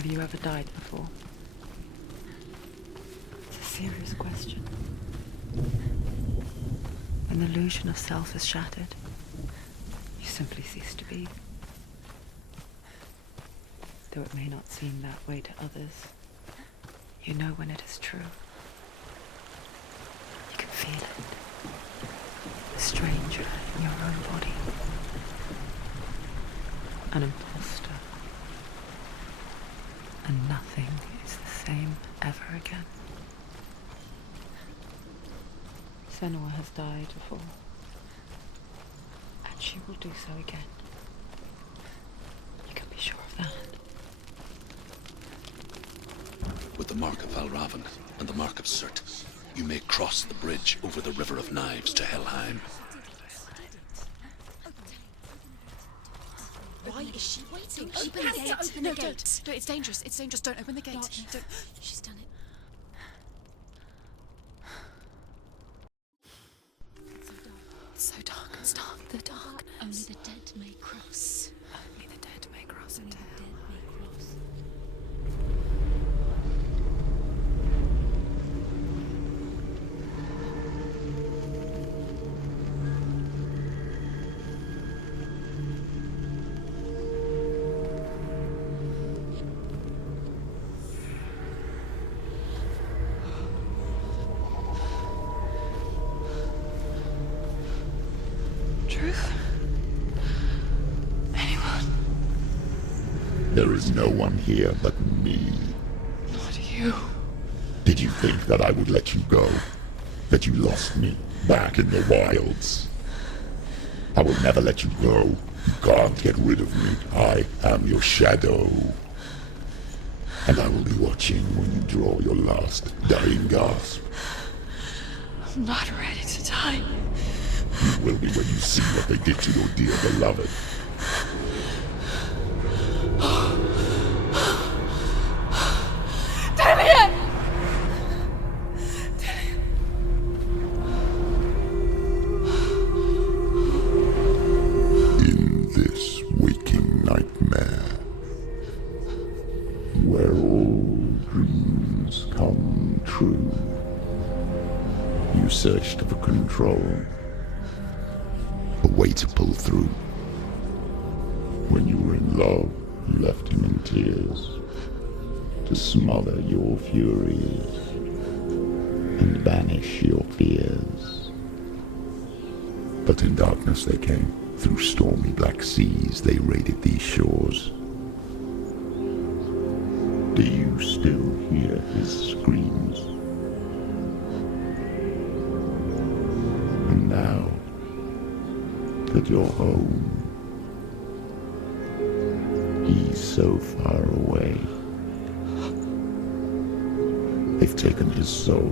Have you ever died before? It's a serious question. When the illusion of self is shattered, you simply cease to be. Though it may not seem that way to others, you know when it is true. You can feel it. A stranger in your own body. An imposter. And nothing is the same ever again. Senua has died before. And she will do so again. You can be sure of that. With the mark of Valravan and the mark of Surt, you may cross the bridge over the River of Knives to Helheim. Why is she waiting? She has to open the gate. No, it's dangerous. It's dangerous. Don't open the gate. Don't. She's done it. It's so dark. It's dark. The dark. Only the dead may cross. Only the dead may cross into hell. Truth? Anyone? There is no one here but me. Not you. Did you think that I would let you go? That you lost me back in the wilds? I will never let you go. You can't get rid of me. I am your shadow. And I will be watching when you draw your last dying gasp. I'm not ready to die. You will be when you see what they did to your dear beloved. Damien! In this waking nightmare, where all dreams come true, you searched for control, a way to pull through. When you were in love, you left him in tears, to smother your furies and banish your fears. But in darkness they came, through stormy black seas they raided these shores. Do you still hear his screams? And now that you're home, he's so far away. They've taken his soul.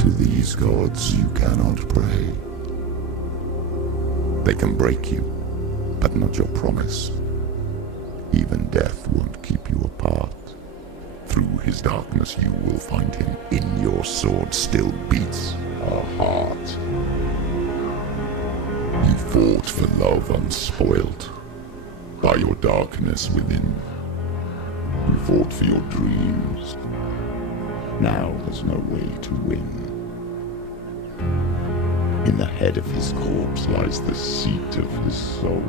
To these gods you cannot pray. They can break you, but not your promise. Even death won't keep you apart. Through his darkness you will find him. In your sword still beats a heart. You fought for love unspoilt by your darkness within. You fought for your dreams. Now there's no way to win. In the head of his corpse lies the seat of his soul.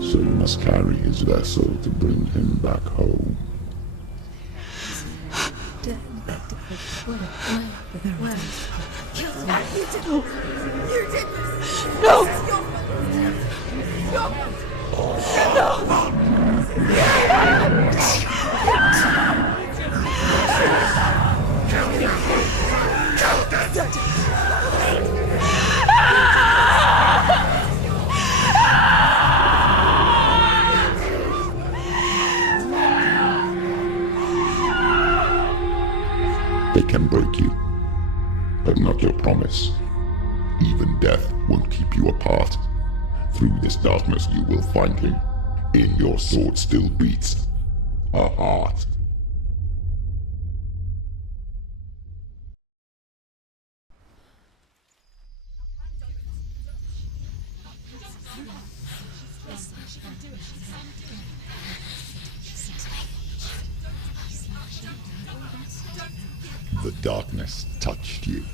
So you must carry his vessel to bring him back home. They can break you, but not your promise. Even death won't keep you apart. Through this darkness you will find him. In your sword still beats a heart. The darkness touched you.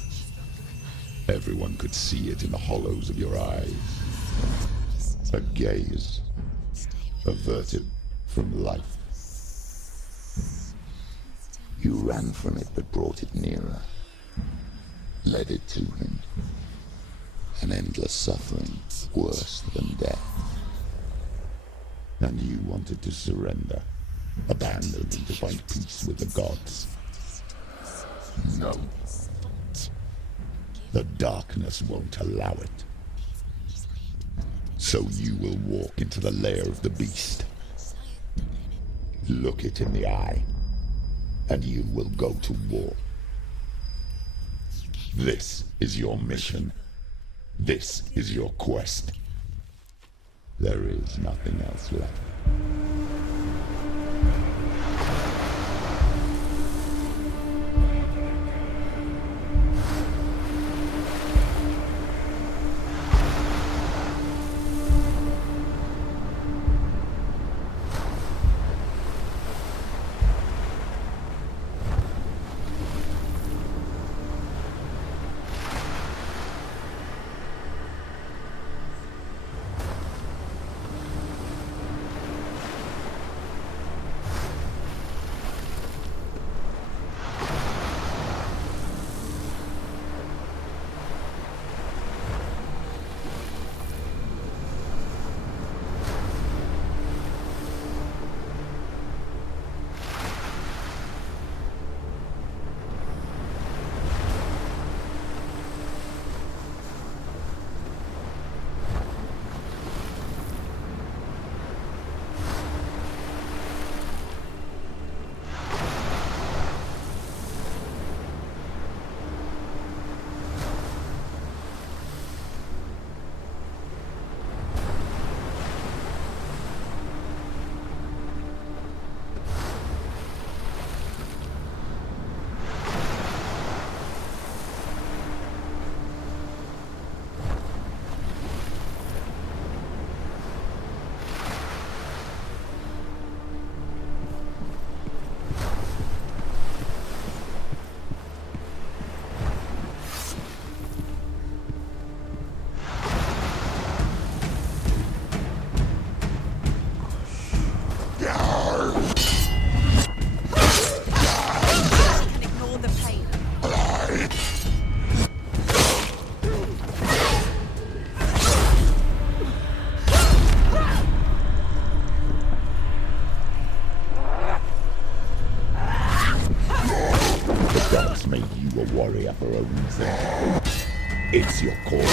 Everyone could see it in the hollows of your eyes. A gaze averted from life. You ran from it but brought it nearer. Led it to him. An endless suffering worse than death. And you wanted to surrender. Abandon and to find peace with the gods. No. The darkness won't allow it. So you will walk into the lair of the beast. Look it in the eye, and you will go to war. This is your mission. This is your quest. There is nothing else left. Gods made you a warrior for a reason. It's your calling.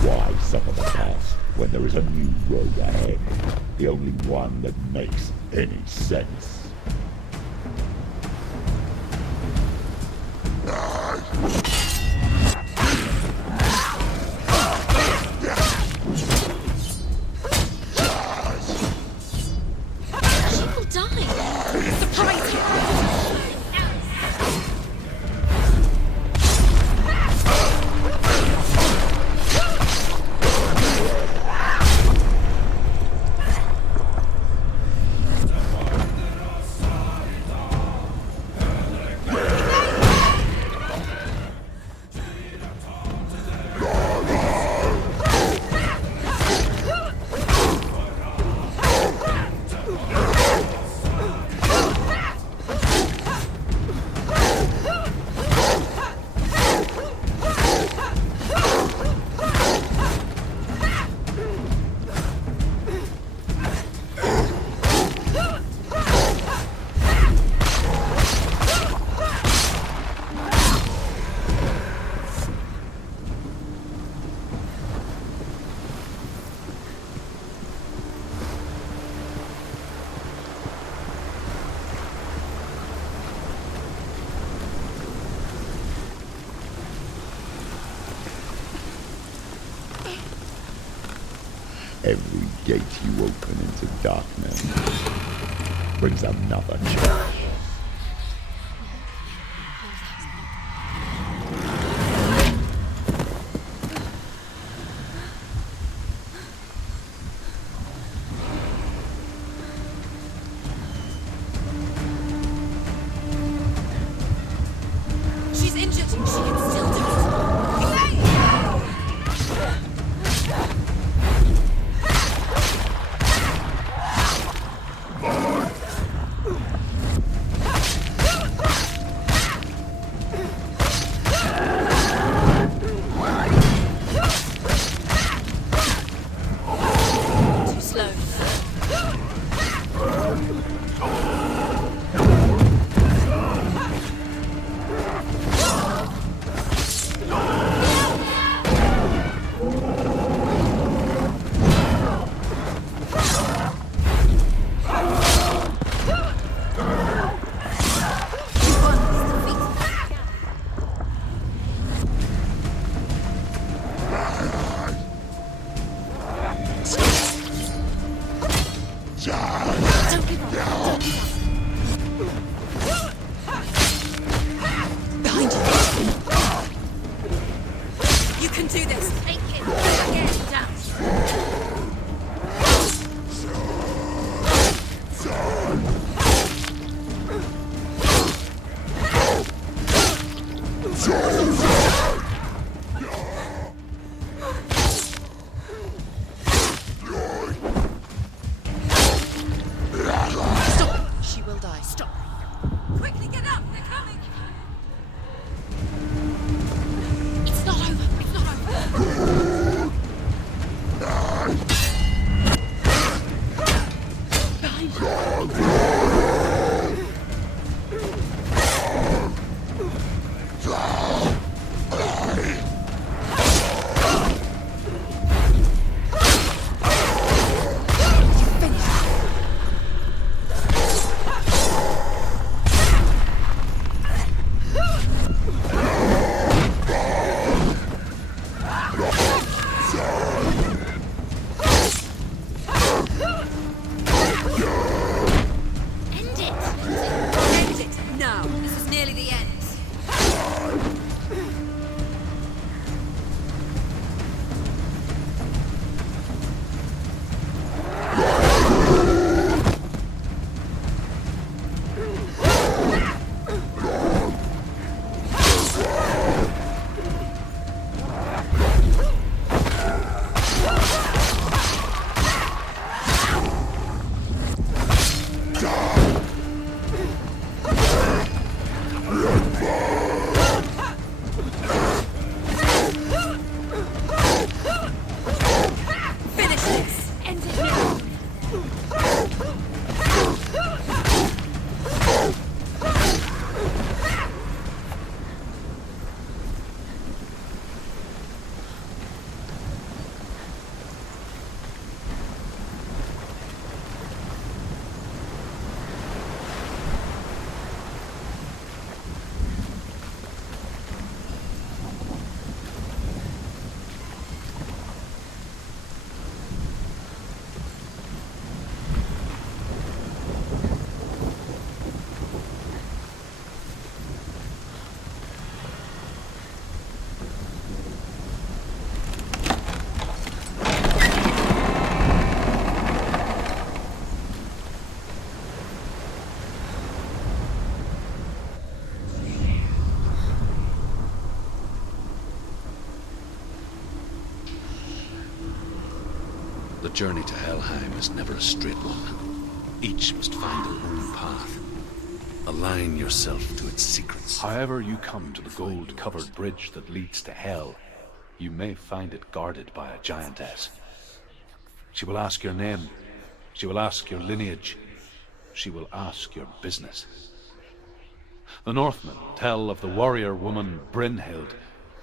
Why suffer the past when there is a new road ahead? The only one that makes any sense. People die. Surprise! Every gate you open into darkness brings another change. She's injured. She can still do it. Too slow. Don't give up. Don't give up. Behind you. You can do this. Take it. Again, down. Stop. She will die. Stop. Quickly get up. They're coming. It's not over. It's not over. Behind you. End it! End it! Now! This is nearly the end. Finish this! End it now! The journey to Helheim is never a straight one. Each must find their own path. Align yourself to its secrets. However you come to the gold-covered bridge that leads to Hell, you may find it guarded by a giantess. She will ask your name. She will ask your lineage. She will ask your business. The Northmen tell of the warrior woman Brynhild,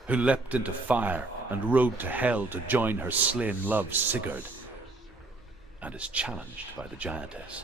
who leapt into fire and rode to Hell to join her slain love Sigurd, and is challenged by the giantess.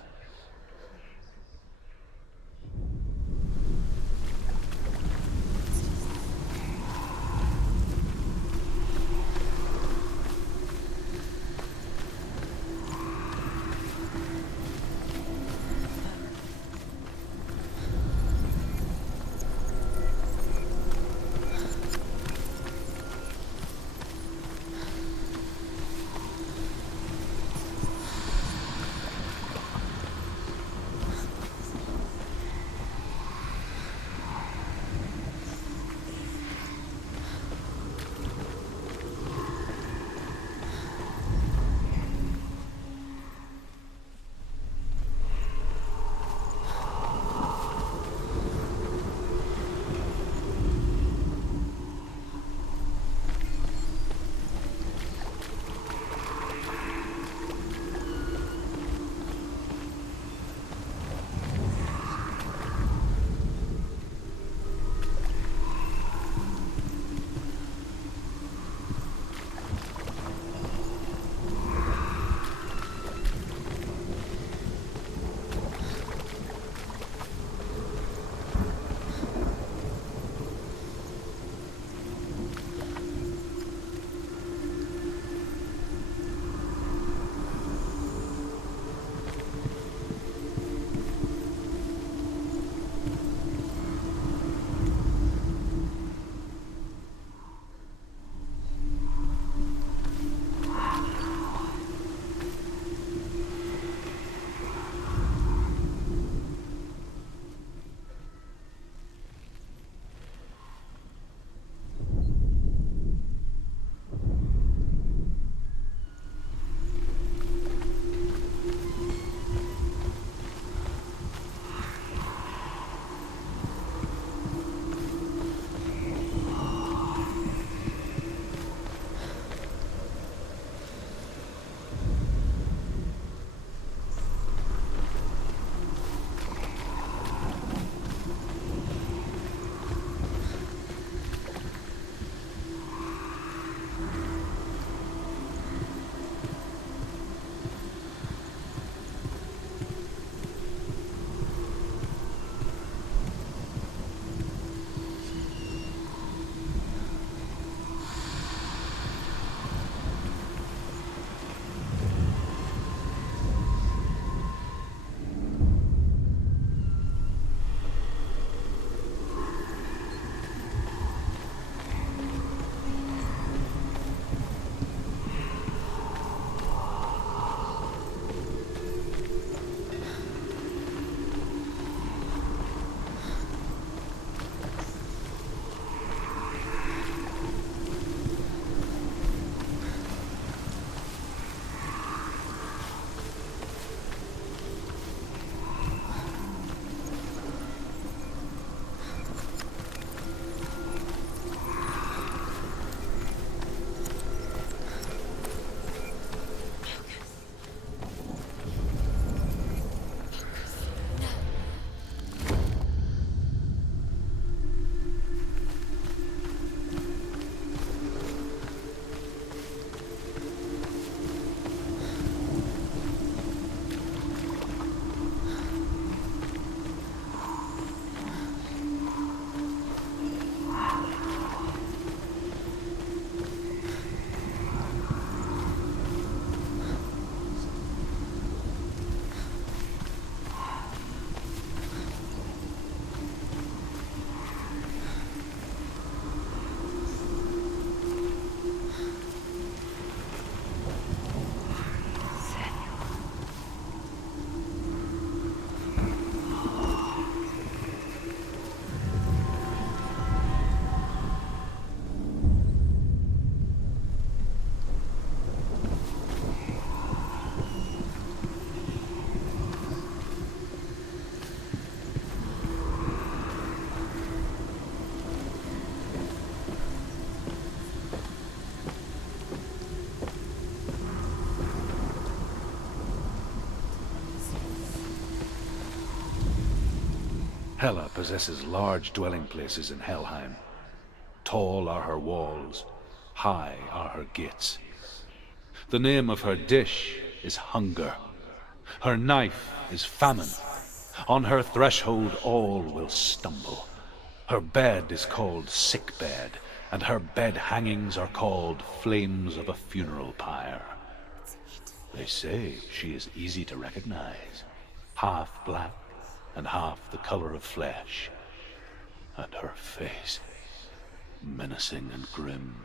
Hela possesses large dwelling places in Helheim. Tall are her walls, high are her gates. The name of her dish is hunger. Her knife is famine. On her threshold all will stumble. Her bed is called sick bed, and her bed hangings are called flames of a funeral pyre. They say she is easy to recognize, half black and half the color of flesh, and her face menacing and grim.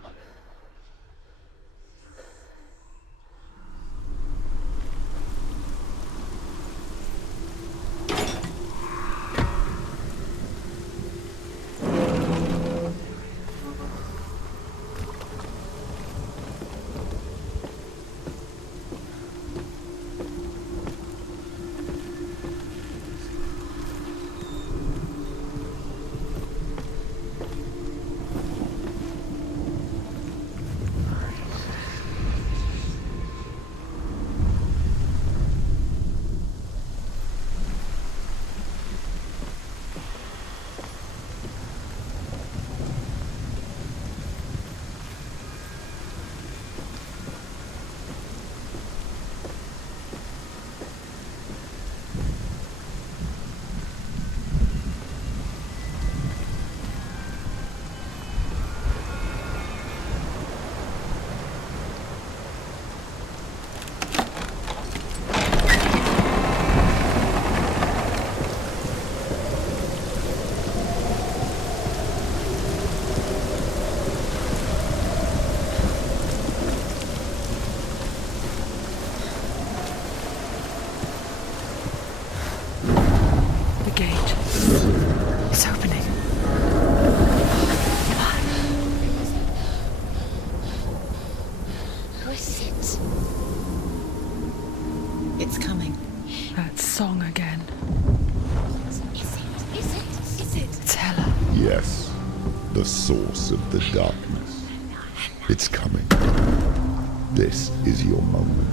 Song again. Is it? It's Hela. Yes, the source of the darkness. It's coming. This is your moment.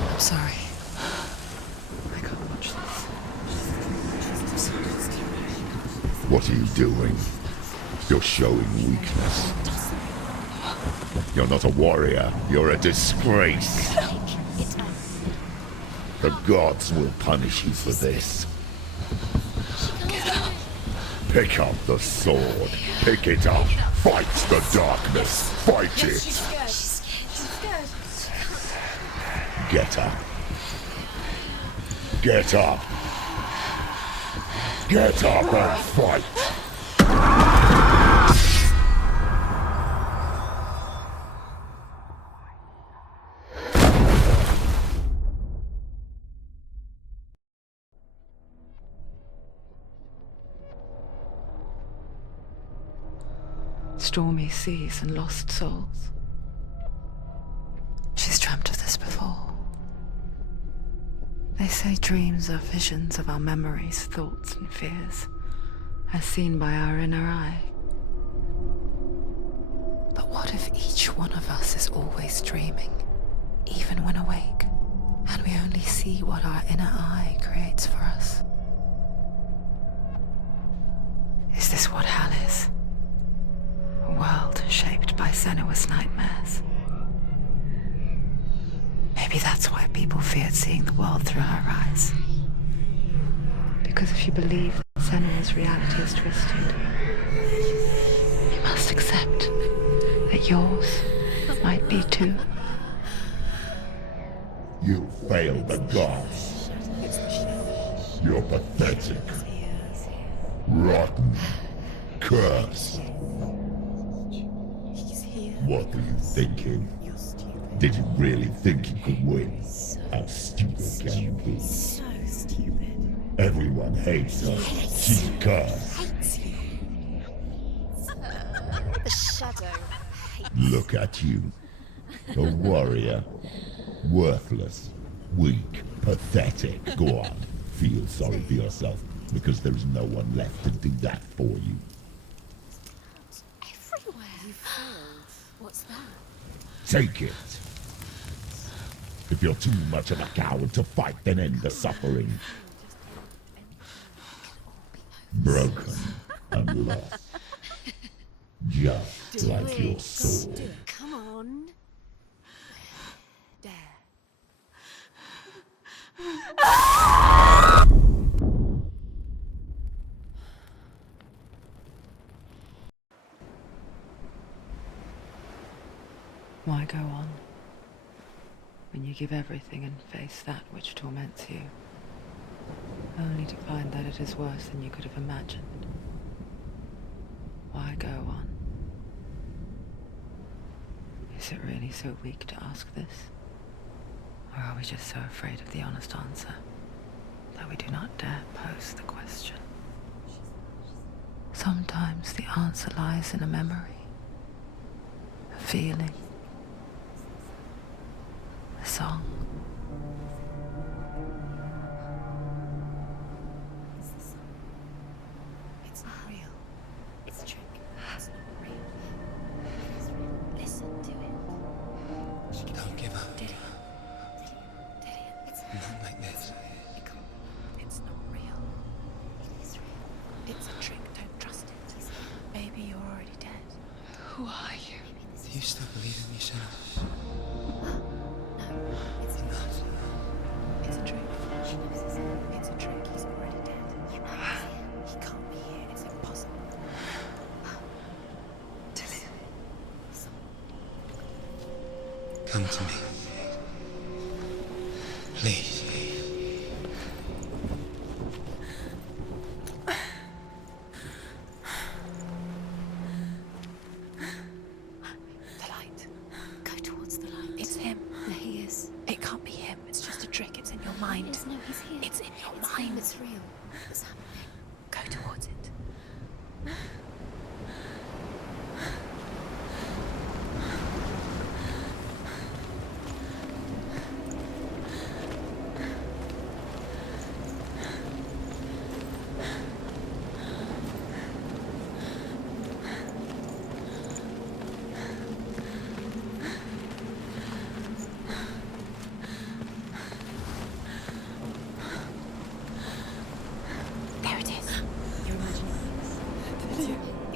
I'm sorry. I can't watch this. What are you doing? You're showing weakness. You're not a warrior. You're a disgrace. The gods will punish you for this. Pick up the sword. Pick it up. Fight the darkness. Fight it. Get up. Get up. Get up and fight. Stormy seas and lost souls. She's dreamt of this before. They say dreams are visions of our memories, thoughts and fears, as seen by our inner eye. But what if each one of us is always dreaming, even when awake, and we only see what our inner eye creates for us? Is this what hell is? A world shaped by Senua's nightmares. Maybe that's why people feared seeing the world through her eyes. Because if you believe that Senua's reality is twisted, you must accept that yours might be too. You failed the gods. You're pathetic. Rotten. Cursed. What were you thinking? Did you really think you could win? How stupid can you be? So stupid. Everyone hates her. She's cursed. The shadow. Look at you. A warrior. Worthless. Weak. Pathetic. Go on. Feel sorry for yourself, because there's no one left to do that for you. Everywhere. You failed. What's that? Take it. If you're too much of a coward to fight, then end the suffering. Broken and lost. Just like your soul. Come on. Dare. Why go on when you give everything and face that which torments you, only to find that it is worse than you could have imagined? Why go on? Is it really so weak to ask this? Or are we just so afraid of the honest answer that we do not dare pose the question? Sometimes the answer lies in a memory, a feeling, a song. It's not real. It's a trick. It's not real. It is real. Listen to it. Don't give up. Did it? It's Not like this. it can't. It's not real. It is real. It's a trick. Don't trust it. Baby, you're already dead. Who are you? Do you still believe in me, Senua? No, it's not. It's a trick. She knows this. It's a trick. He's already dead. You know he's here. He can't be here. It's impossible. Tilly. Come to me. Please. The light. Go towards the light. It's him. There he is. It can't be him. It's just a trick. It's in your mind. Yes, no, he's here. It's in your It's mind. him, it's real. It's happening. Go towards it. There it is. You're imagining this.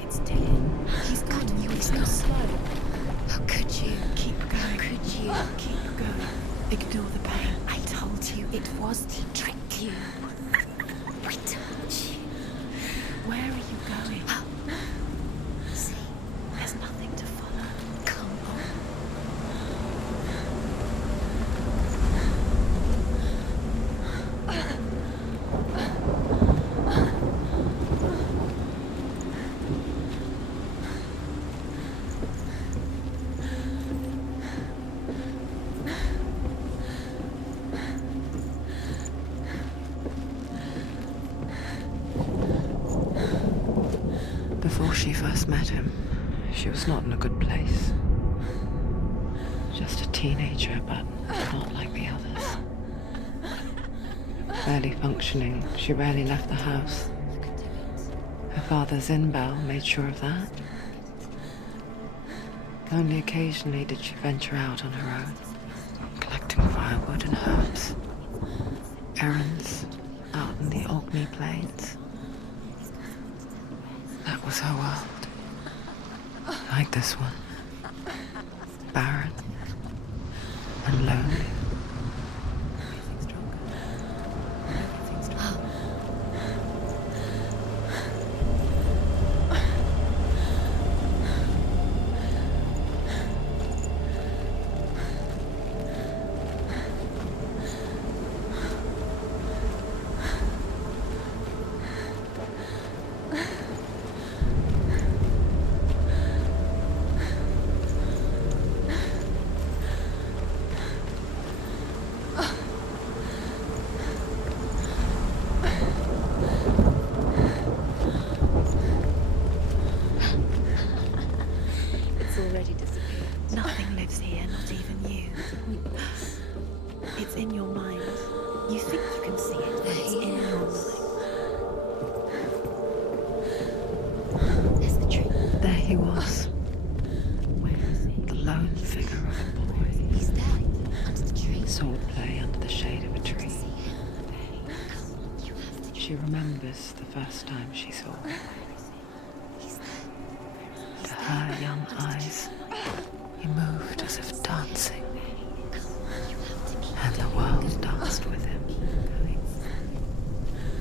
It's Dylan. He's coming. You is not slow. How could you? Keep going. Could you? Keep going. Ignore the pain. I told you it was to trick you. I told you. Where are you going? See, There's nothing to follow. come on. Before she first met him, she was not in a good place. Just a teenager, but not like the others. Barely functioning, she rarely left the house. Her father's in-bell made sure of that. Only occasionally did she venture out on her own, collecting firewood and herbs. Errands out in the Orkney Plains. That was her world. Like this one. Barren and lonely. It's already disappeared. Nothing lives here, not even you. Pointless. It's in your mind. You think you can see it, but it's in your mind. There's the tree. There he was, Where is he? the lone figure of a boy, He's there, under the tree. swordplay under the shade of a tree. She remembers the first time she saw him. To her young eyes, he moved as if dancing, and the world danced with him.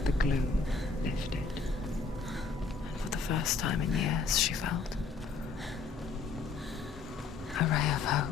The gloom lifted, and for the first time in years she felt a ray of hope.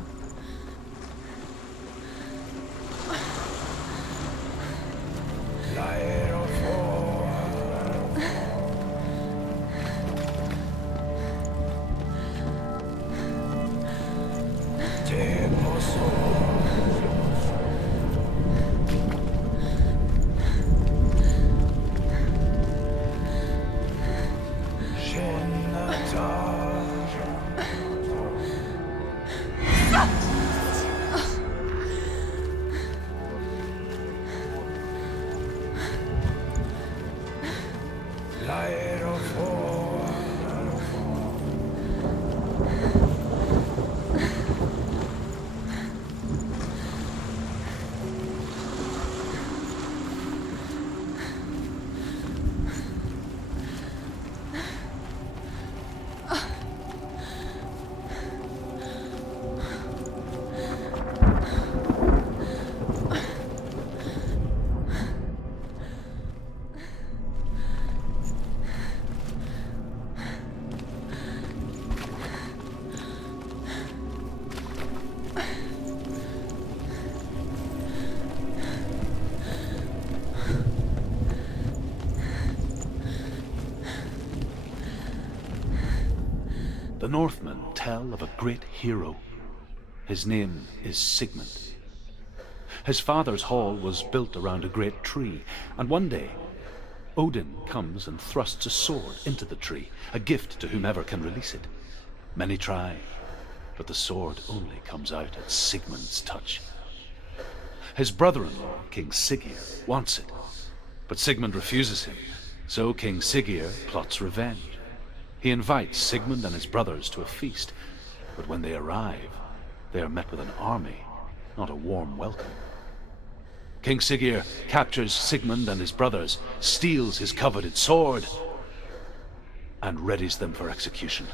The Northmen tell of a great hero. His name is Sigmund. His father's hall was built around a great tree, and one day, Odin comes and thrusts a sword into the tree, a gift to whomever can release it. Many try, but the sword only comes out at Sigmund's touch. His brother-in-law, King Siggeir, wants it, but Sigmund refuses him, so King Siggeir plots revenge. He invites Sigmund and his brothers to a feast, but when they arrive, they are met with an army, not a warm welcome. King Siggeir captures Sigmund and his brothers, steals his coveted sword, and readies them for execution.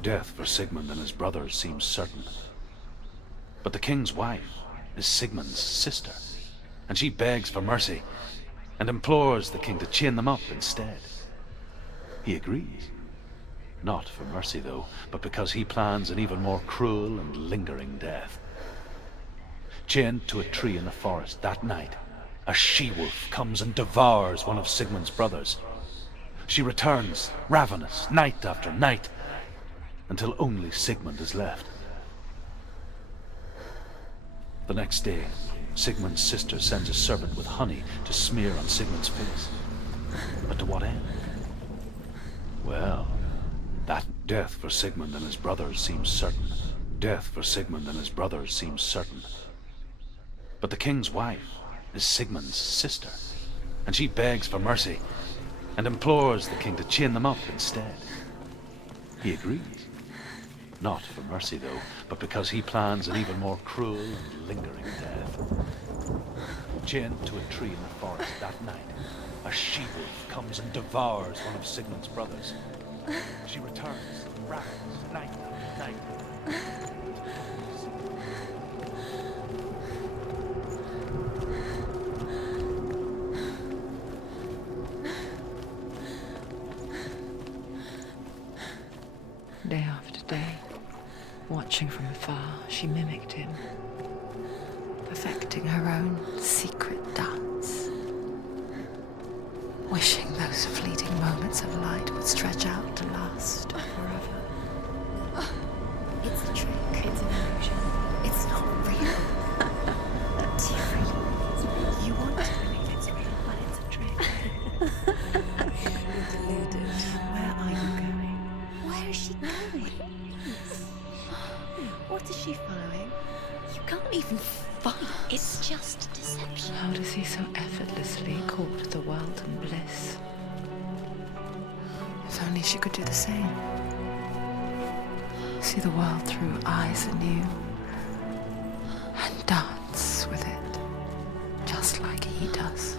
Death for Sigmund and his brothers seems certain. But the king's wife is Sigmund's sister, and she begs for mercy and implores the king to chain them up instead. He agrees. Not for mercy, though, but because he plans an even more cruel and lingering death. Chained to a tree in the forest that night, a she-wolf comes and devours one of Sigmund's brothers. She returns, ravenous, night after night, until only Sigmund is left. The next day, Sigmund's sister sends a servant with honey to smear on Sigmund's face. But to what end? Well, that death for Sigmund and his brothers seems certain. Death for Sigmund and his brothers seems certain. But the king's wife is Sigmund's sister, and she begs for mercy and implores the king to chain them up instead. He agrees. Not for mercy, though, but because he plans an even more cruel and lingering death. Chained to a tree in the forest that night, a she-wolf comes and devours one of Sigmund's brothers. She returns, ravenous, night after night. Day after day, she mimicked him, perfecting her own secret dance, wishing those fleeting moments of light would stretch out to last forever. It's a trick. It's an illusion. It's not real. Do you really? You want to believe it's real, but it's a trick. You're deluded. Where are you going? Where is she going? What is she following? You can't even fight. It's just deception. How does he so effortlessly court the world and bliss? If only she could do the same. See the world through eyes anew and dance with it, just like he does.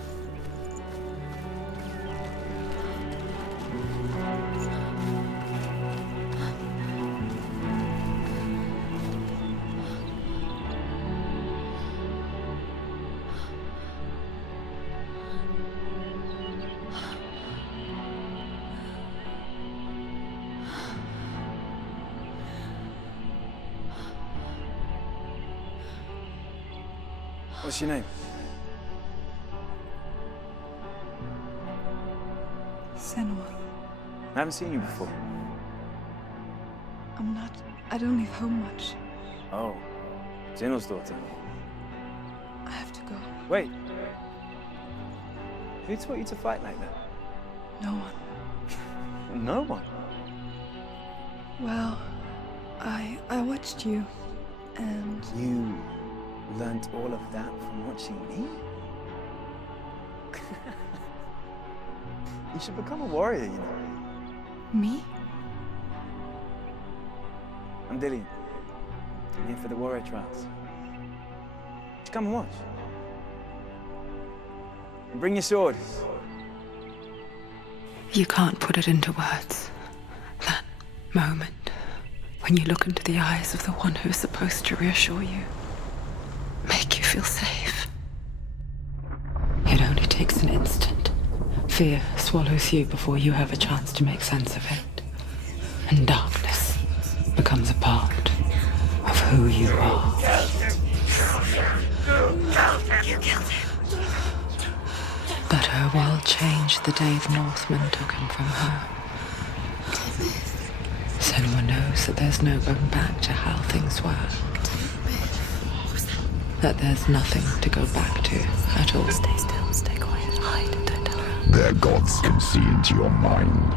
What's your name? Senua. I haven't seen you before. I don't leave home much. Oh, Zenua's daughter. I have to go. Wait. Who taught you to fight like that? No one. No one. Well, I watched you, and You learned all of that from watching me? You should become a warrior, you know. me? I'm Dillian. I'm here for the warrior trials. Just come and watch. And bring your sword. You can't put it into words. That moment when you look into the eyes of the one who's supposed to reassure you, make you feel safe. It only takes an instant. Fear swallows you before you have a chance to make sense of it. And darkness becomes a part of who you are. But her world changed the day the Northmen took him from her. Senua knows that there's no going back to how things were. That there's nothing to go back to at all. Stay still, stay quiet, hide, don't tell her. Their gods can see into your mind.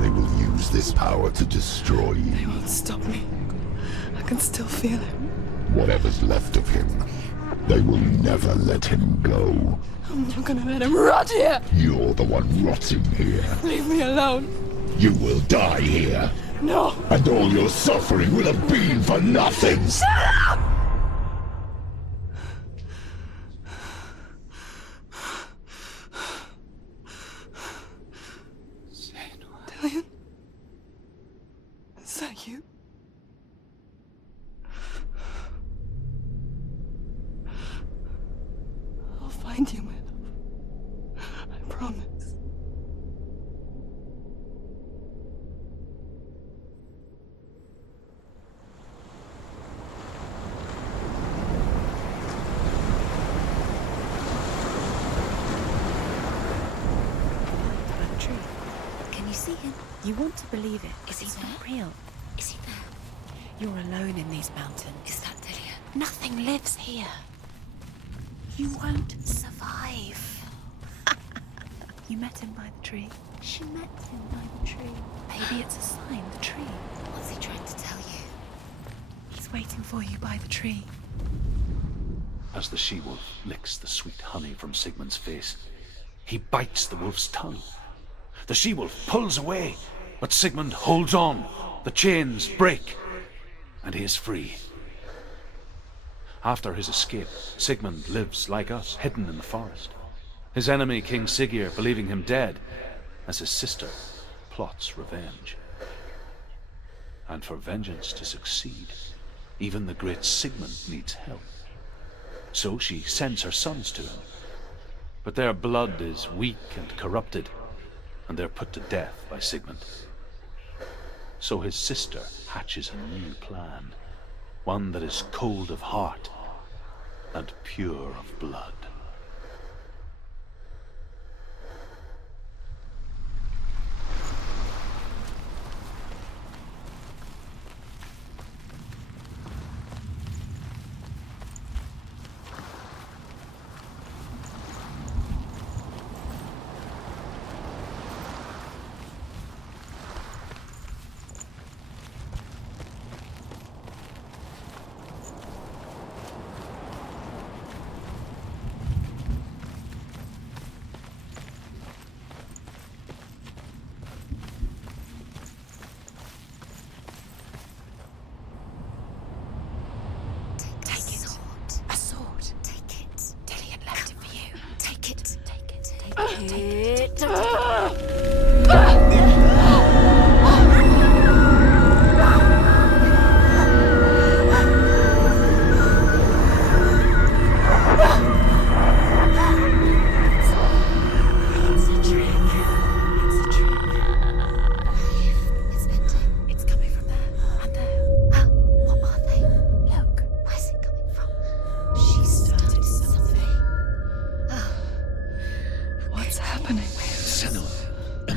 They will use this power to destroy you. They won't stop me. I can still feel him. Whatever's left of him, they will never let him go. I'm not gonna let him rot here. You're the one rotting here. Leave me alone. You will die here. No. And all your suffering will have been for nothing. Dillian? Is that you? I'll find you, my love. I promise. True. Can you see him? You want to believe it. Is he not real? Is he there? You're alone in these mountains. Is that Dillian? Nothing lives here. You won't survive. You met him by the tree. She met him by the tree. Maybe it's a sign, the tree. What's he trying to tell you? He's waiting for you by the tree. As the she-wolf licks the sweet honey from Sigmund's face, he bites the wolf's tongue. The she-wolf pulls away, but Sigmund holds on. The chains break, and he is free. After his escape, Sigmund lives like us, hidden in the forest. His enemy, King Siggeir, believing him dead, as his sister plots revenge. And for vengeance to succeed, even the great Sigmund needs help. So she sends her sons to him. But their blood is weak and corrupted, and they're put to death by Sigmund. So his sister hatches a new plan. one that is cold of heart and pure of blood.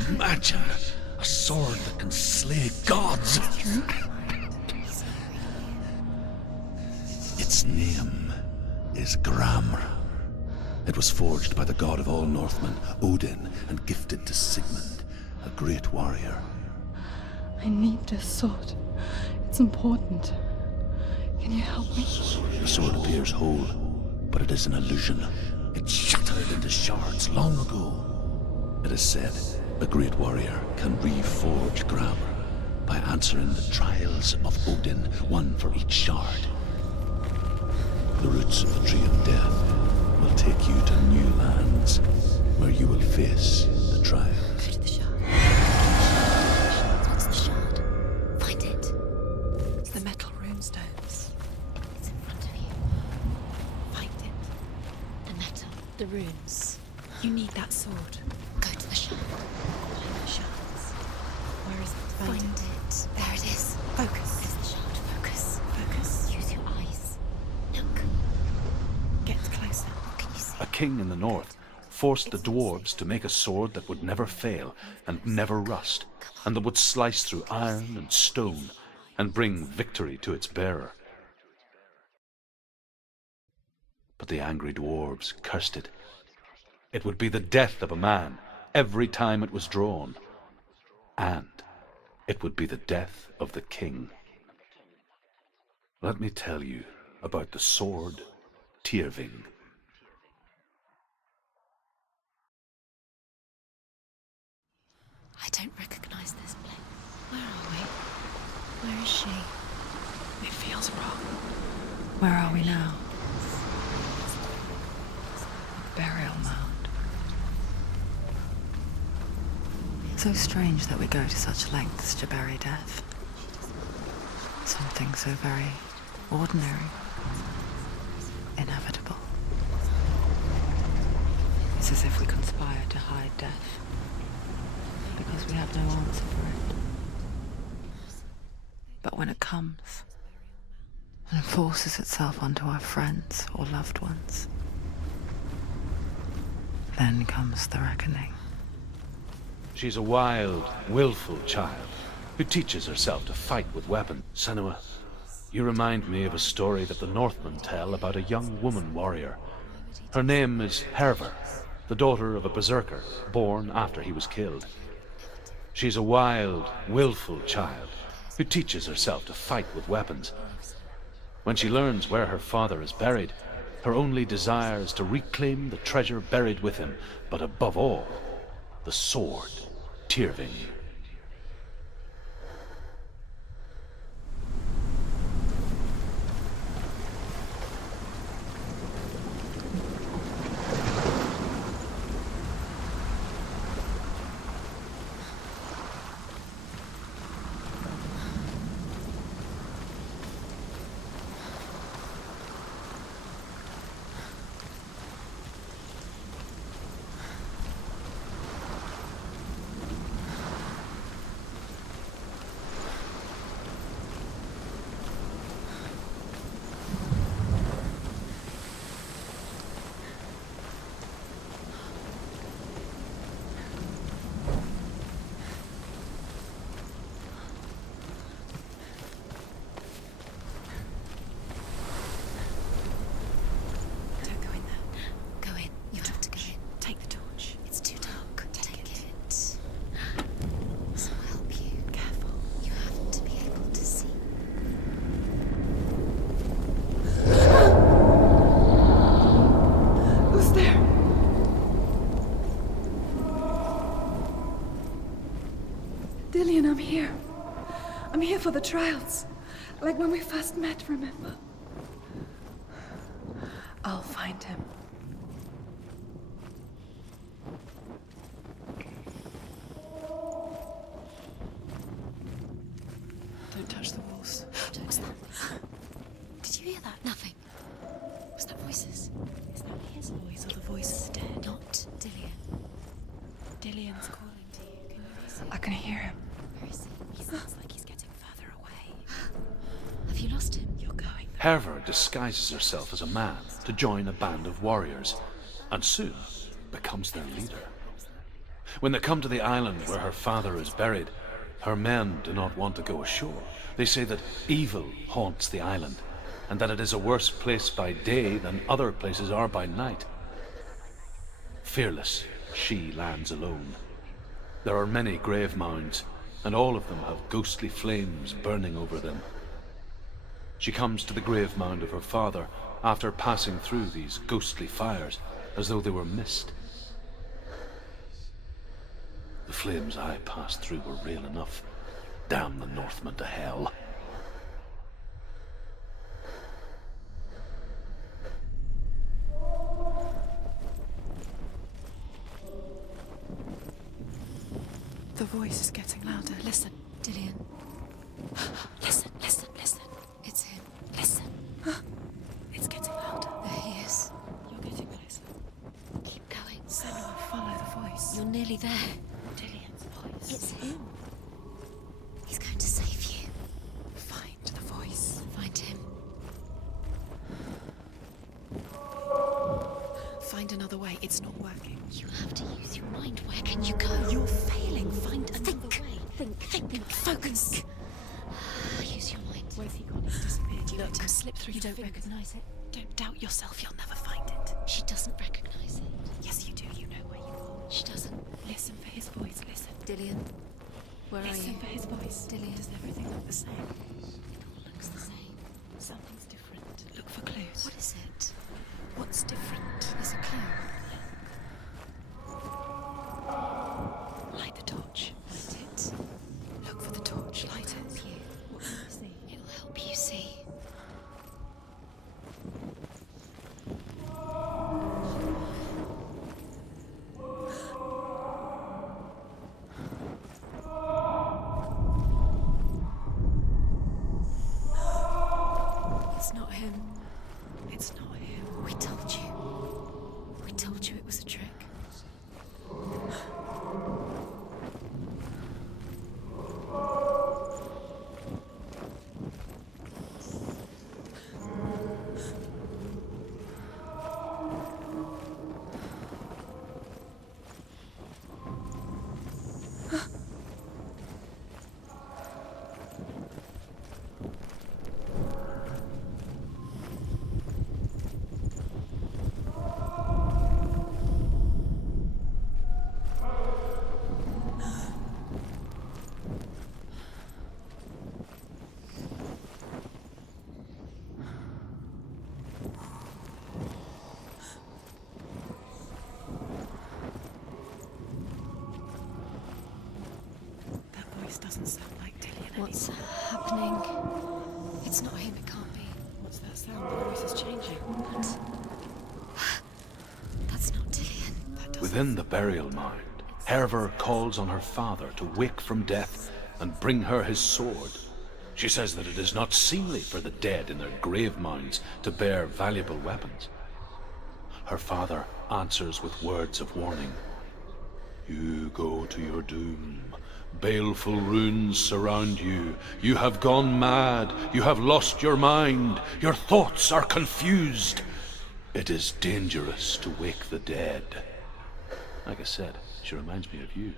Imagine a sword that can slay gods. Its name is Gramr. It was forged by the god of all Northmen, Odin, and gifted to Sigmund, a great warrior. I need this sword. It's important. Can you help me? The sword appears whole, but it is an illusion. It shattered into shards long ago. It is said a great warrior can reforge Gramr by answering the trials of Odin, one for each shard. The roots of the Tree of Death will take you to new lands where you will face the trials. Go to the shard. What's the shard? Find it. It's the metal runestones. It's in front of you. Find it. The metal, the runes. You need that sword. Go to the shard. Find the shards. Where is it? Find it. There it is. Focus. There's the shard. Focus. Focus. Use your eyes. Look. Get closer. What can you see? A king in the north forced the dwarves to make a sword that would never fail and never rust, and that would slice through iron and stone and bring victory to its bearer. But the angry dwarves cursed it. It would be the death of a man every time it was drawn, and it would be the death of the king. Let me tell you about the sword Tyrving. I don't recognize this place. Where are we? Where is she? It feels wrong. Where are we now? A burial mound. So strange that we go to such lengths to bury death. Something so very ordinary, inevitable. It's as if we conspire to hide death, because we have no answer for it. But when it comes, and forces itself onto our friends or loved ones, then comes the reckoning. She's a wild, willful child who teaches herself to fight with weapons. Senua, you remind me of a story that the Northmen tell about a young woman warrior. Her name is Hervor, the daughter of a berserker born after he was killed. She's a wild, willful child who teaches herself to fight with weapons. When she learns where her father is buried, her only desire is to reclaim the treasure buried with him, but above all, the sword Tyrving. Dillian, I'm here. I'm here for the trials. Like when we first met, remember? I'll find him. Don't touch the walls. What's that? Did you hear that? Nothing. Was that voices? Is that his voice or the voice of the dead? Not Dillian. Dillian's calling to you. Can you listen? I can hear him. Where is he? He sounds like he's getting further away. Have you lost him? You're going. Herver disguises herself as a man to join a band of warriors, and soon becomes their leader. When they come to the island where her father is buried, her men do not want to go ashore. They say that evil haunts the island, and that it is a worse place by day than other places are by night. Fearless, she lands alone. There are many grave mounds, and all of them have ghostly flames burning over them. She comes to the grave mound of her father after passing through these ghostly fires, as though they were mist. The flames I passed through were real enough. Damn the Northmen to hell. The voice is getting louder. Listen. Dillian. Listen, listen, listen. It's him. Listen. It's getting louder. There he is. You're getting closer. Keep going. Senua, follow the voice. You're nearly there. Dillian's voice. It's him. He's going to save you. Find the voice. Find him. Find another way. It's not working. You have to use your mind. Where can you go? You're failing. Find another Think. way. Think. Focus. Use your mind. Where's he gone? He's disappeared. You Look, let him slip through you your don't fingers. recognize it. Don't doubt yourself. You'll never find it. She doesn't recognize it. Yes, you do. You know where you've gone. She doesn't. Listen for his voice. Listen. Dillian, where are Listen you? for his voice. Dillian. Does everything look the same? It all looks the same. Something's different. Look for clues. What is it? What's different? There's a clue. Light the torch. Light it. Look for the torch. Light it. Help you. What can you see? It'll help you see. It's not him. It's not him. We told you. We told you it was a trick. That voice doesn't sound like Dillian What's anymore. happening? It's not him. It can't be. What's that sound? The voice is changing. That's not Dillian. That doesn't. Within the burial mound, Herver calls on her father to wake from death and bring her his sword. She says that it is not seemly for the dead in their grave mounds to bear valuable weapons. Her father answers with words of warning. You go to your doom. Baleful runes surround you. You have gone mad. You have lost your mind. Your thoughts are confused. It is dangerous to wake the dead. Like I said, she reminds me of you.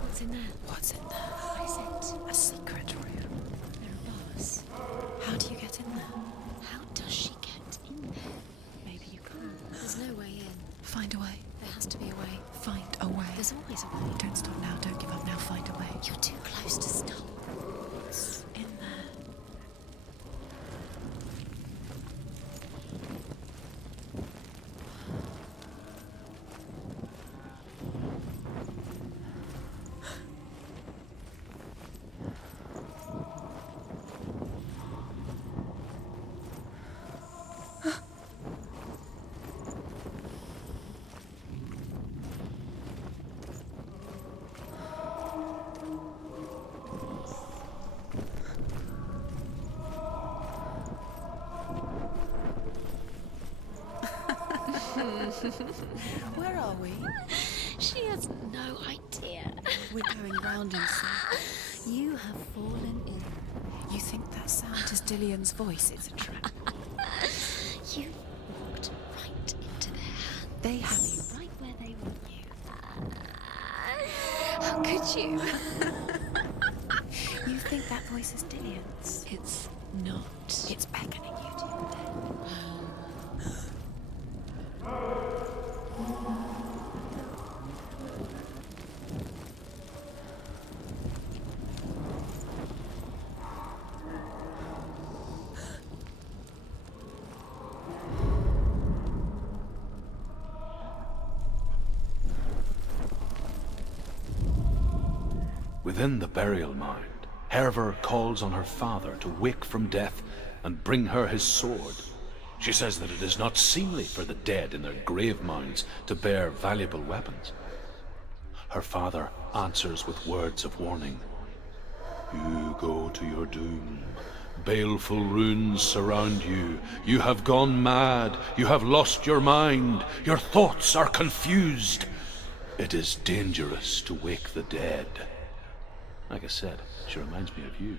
What's in there? What's in there? What is it? A secret room. There are bars. How do you get in there? How does she get in there? Maybe you can't. There's no way in. Find a way. There has to be a way. Find a way. There's always a way. Don't stop now. Don't give up now. Find a way. You're too close to stop. What's in there? Where are we? She has no idea. We're going round in circles. You have fallen in. You think that sound is Dillian's voice? It's a trap. You walked right into their hands. They have you. Right where they want you. How could you? You think that voice is Dillian's? It's not. It's beckoning you to your death. Within the burial mound, Herver calls on her father to wake from death and bring her his sword. She says that it is not seemly for the dead in their grave mounds to bear valuable weapons. Her father answers with words of warning. You go to your doom. Baleful runes surround you. You have gone mad. You have lost your mind. Your thoughts are confused. It is dangerous to wake the dead. Like I said, she reminds me of you.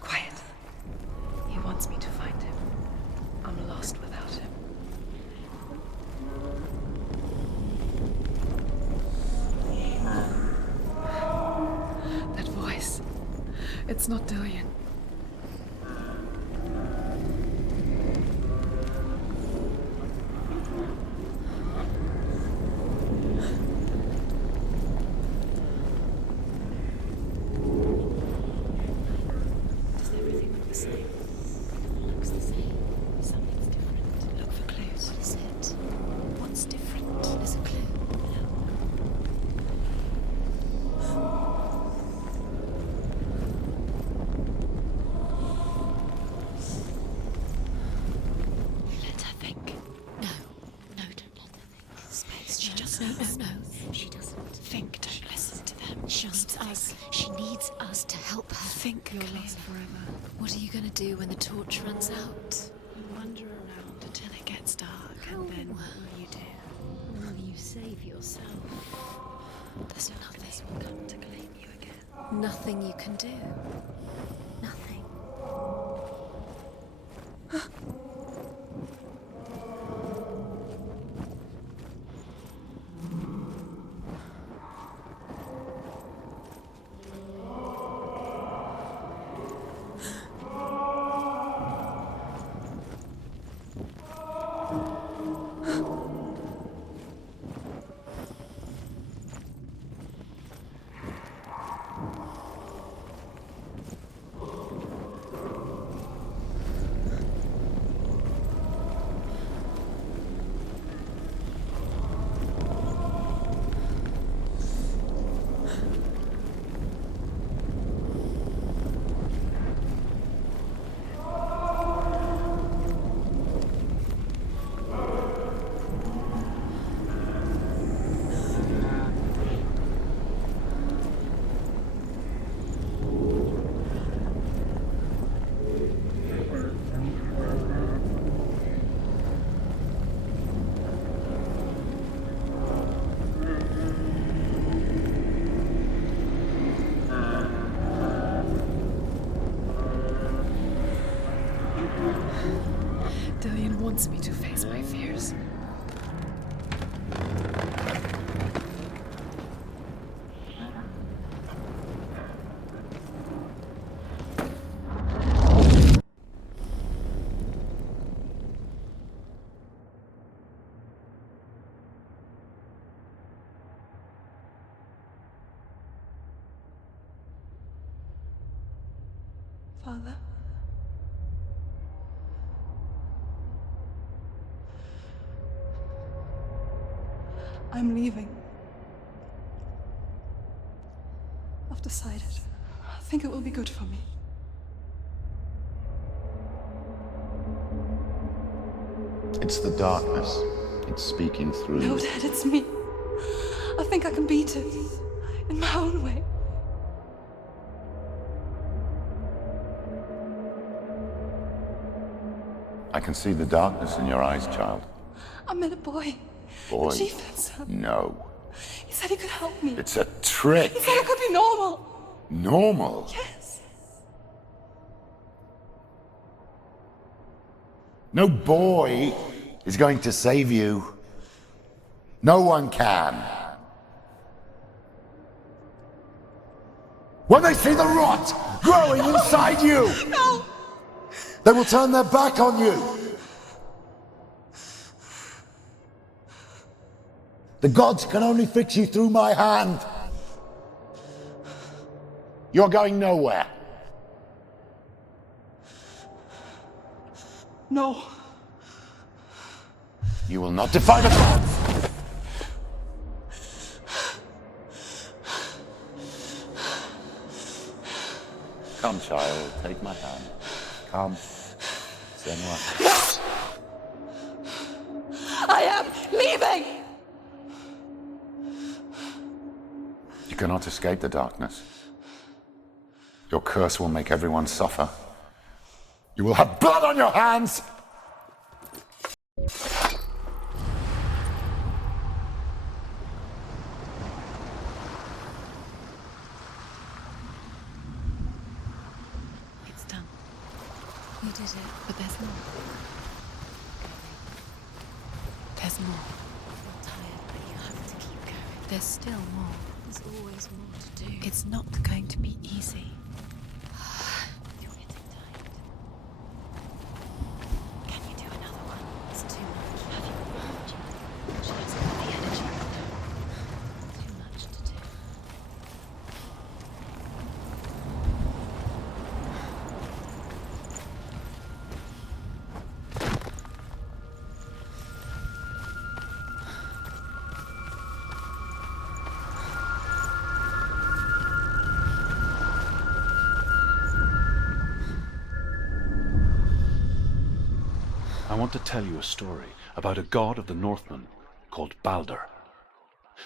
Quiet. He wants me to find him. I'm lost without him. That voice. It's not Dillian. Does everything look the same? Looks the same. Something's different. Look for clues. What is it? What's different? There's a clue. Let her think. No. No, don't let her think. Space. She No, just no, knows. no, no. She doesn't. Think. Don't listen to them. She needs Just us. think. She needs us to help her. Think. You're clearly. lost forever. What are you going to do when the torch runs out? You wander around until it gets dark, and then what will you do? Will you save yourself? There's nothing. Will come to claim you again. Nothing you can do. Nothing. Dillian wants me to face my fears. Father? I'm leaving. I've decided. I think it will be good for me. It's the darkness. It's speaking through No, you. Dad, it's me. I think I can beat it. In my own way. I can see the darkness in your eyes, child. I met a boy. Boy. The chief had some. No. He said he could help me. It's a trick. He said I could be normal. Normal. Yes. No boy is going to save you. No one can. When they see the rot growing inside you, No! they will turn their back on you. The gods can only fix you through my hand. You're going nowhere. No. You will not defy the gods. Come, child, take my hand. Come. Senua. I am leaving! You cannot escape the darkness. Your curse will make everyone suffer. You will have blood on your hands! It's done. You did it, but there's more. There's more. You're tired, but you have to keep going. There's still more. There's always more to do. It's not going to be easy. You're getting tired. Can you do another one? It's too much. Have you got the energy? She hasn't got the energy. Too much to do. I want to tell you a story about a god of the Northmen called Balder.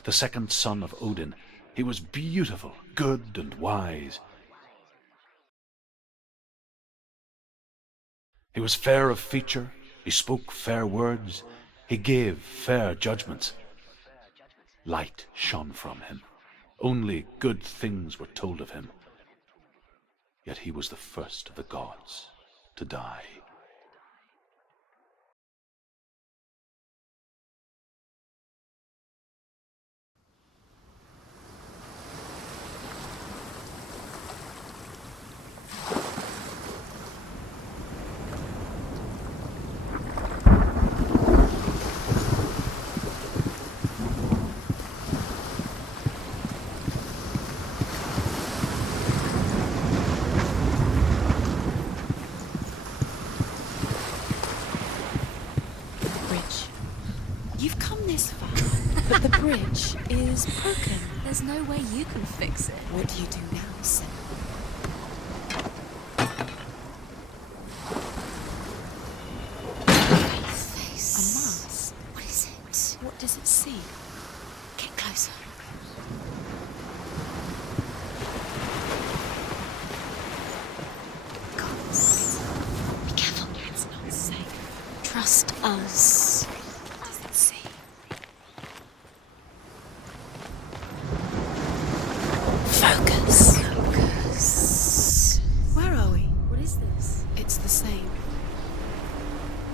The second son of Odin. He was beautiful, good and wise. He was fair of feature, he spoke fair words, he gave fair judgments. Light shone from him. Only good things were told of him. Yet he was the first of the gods to die. You've come this far, but the bridge is broken. There's no way you can fix it. What do you do now, Sen? Face. A mask. What is it? What does it see? Get closer. Gods. Be careful, it's not safe. Trust us. Focus. Focus. Where are we? What is this? It's the same.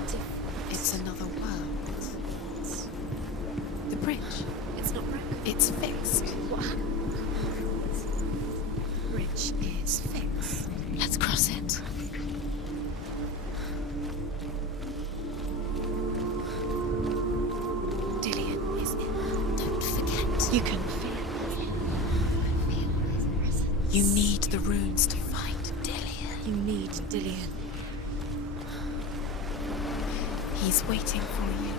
Defeat. There's another world. The bridge. It's not broken. It's fixed. What happened? The bridge is fixed. Let's cross it. Dillian is in. Don't forget. You can feel. You need the runes to fight Dillian. You need Dillian. He's waiting for you.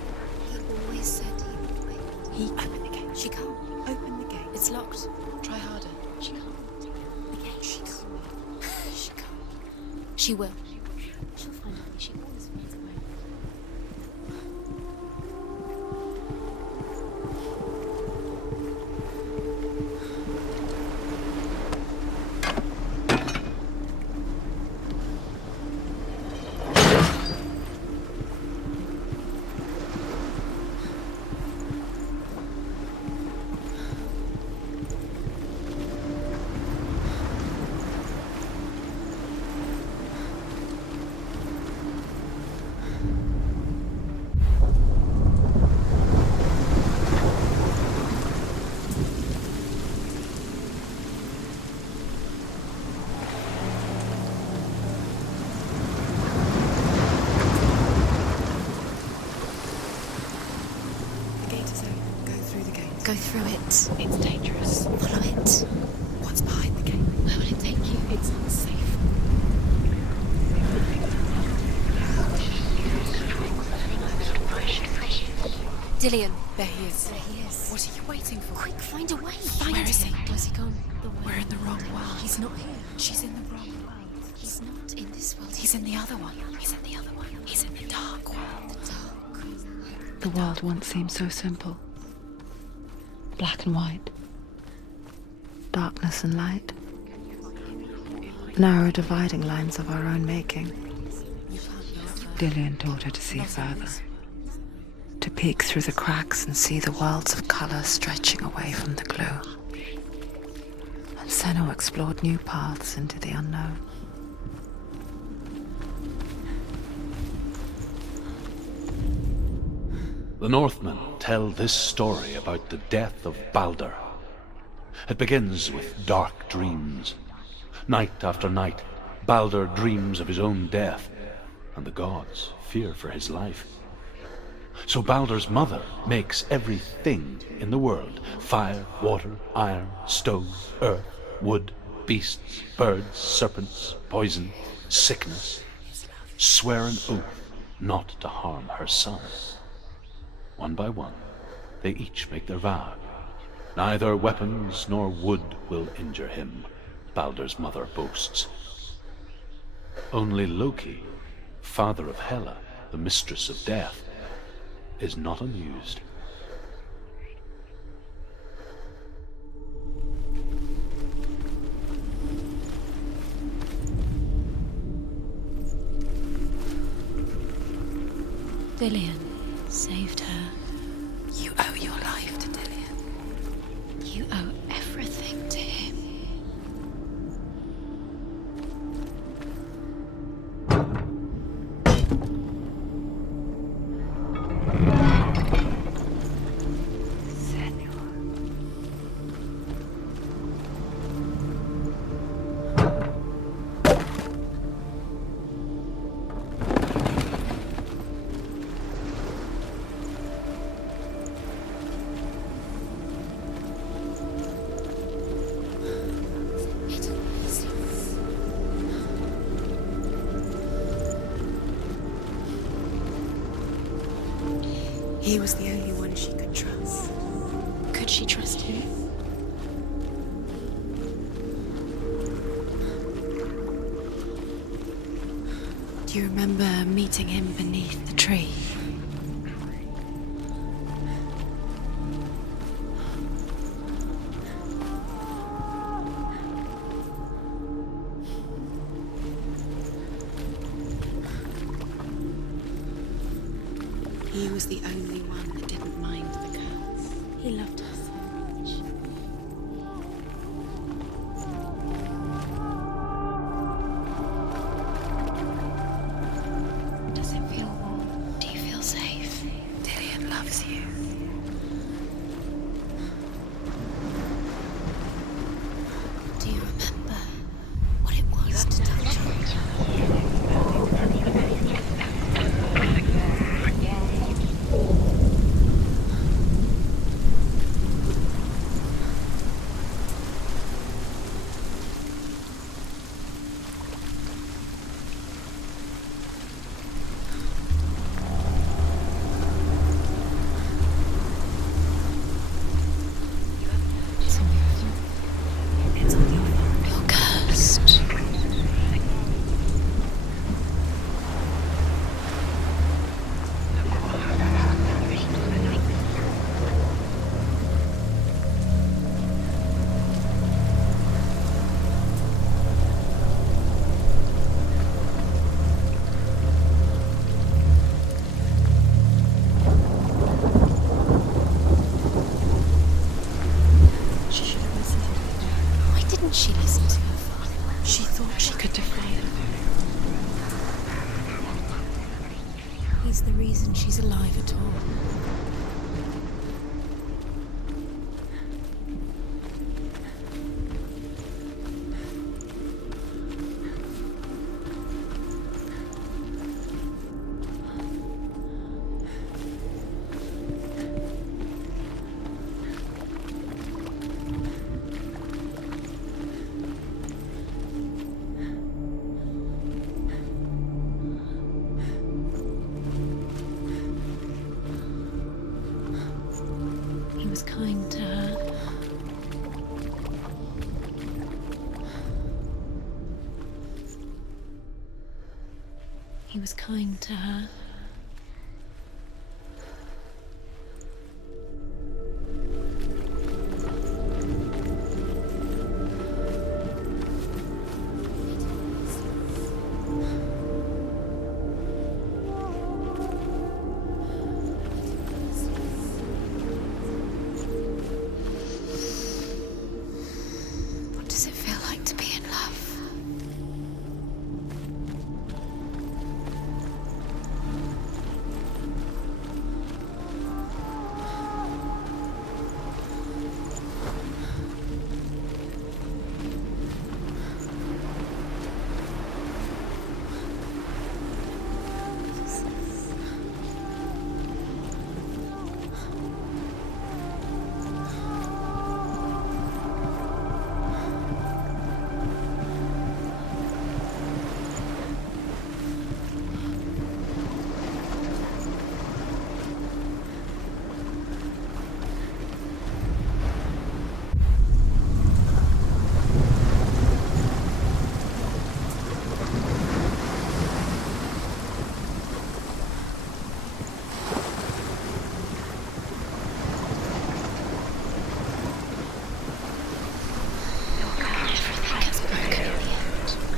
He always said he would wait. He open the gate. She can't. Open the gate. It's locked. Try harder. She can't. The gate. She can't. She can't. She will. She'll find out. She always finds a way. Go through it. It's dangerous. Follow it. What's behind the gate? Where will it take you? It's not safe. Dillian. There he is. There he is. What are you waiting for? Quick, find a way. Where is he? Where's he gone? We're in the wrong world. He's not here. She's in the wrong world. He's not in this world. He's in the other one. He's in the other one. He's in the dark world. The dark world. The world once seemed so simple. Black and white. Darkness and light. Narrow dividing lines of our own making. Dillian taught her to see further. To peek through the cracks and see the worlds of colour stretching away from the glue. And Senua explored new paths into the unknown. The Northmen tell this story about the death of Baldur. It begins with dark dreams. Night after night, Baldur dreams of his own death, and the gods fear for his life. So Baldur's mother makes everything in the world: fire, water, iron, stone, earth, wood, beasts, birds, serpents, poison, sickness, swear an oath not to harm her son. One by one, they each make their vow. Neither weapons nor wood will injure him, Baldur's mother boasts. Only Loki, father of Hela, the mistress of death, is not amused. Dillian saved her. You owe your life to Dillian. You owe everything to him. He was the only one she could trust. Could she trust him? Do you remember meeting him beneath the tree? He was the only one that didn't mind the girls. He loved her so much. Does it feel warm? Do you feel safe? was you. Do you remember what it was to touch you? It's all your fault. You're cursed. She should have listened to him. Why didn't she listen to her father? She thought she could defy him. He's the reason she's alive at all. He was kind to her. He was kind to her. What does it feel like to be in love?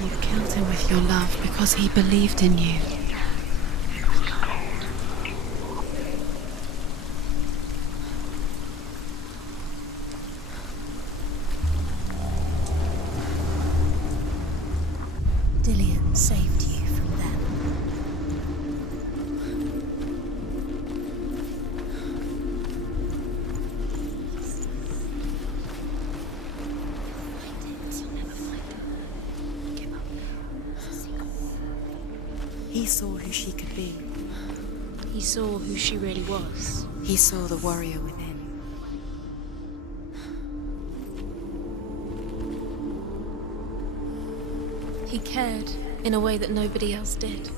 You killed him with your love because he believed in you. Dillian saved you from them. He saw who she could be. He saw who she really was. He saw the warrior within. He cared in a way that nobody else did.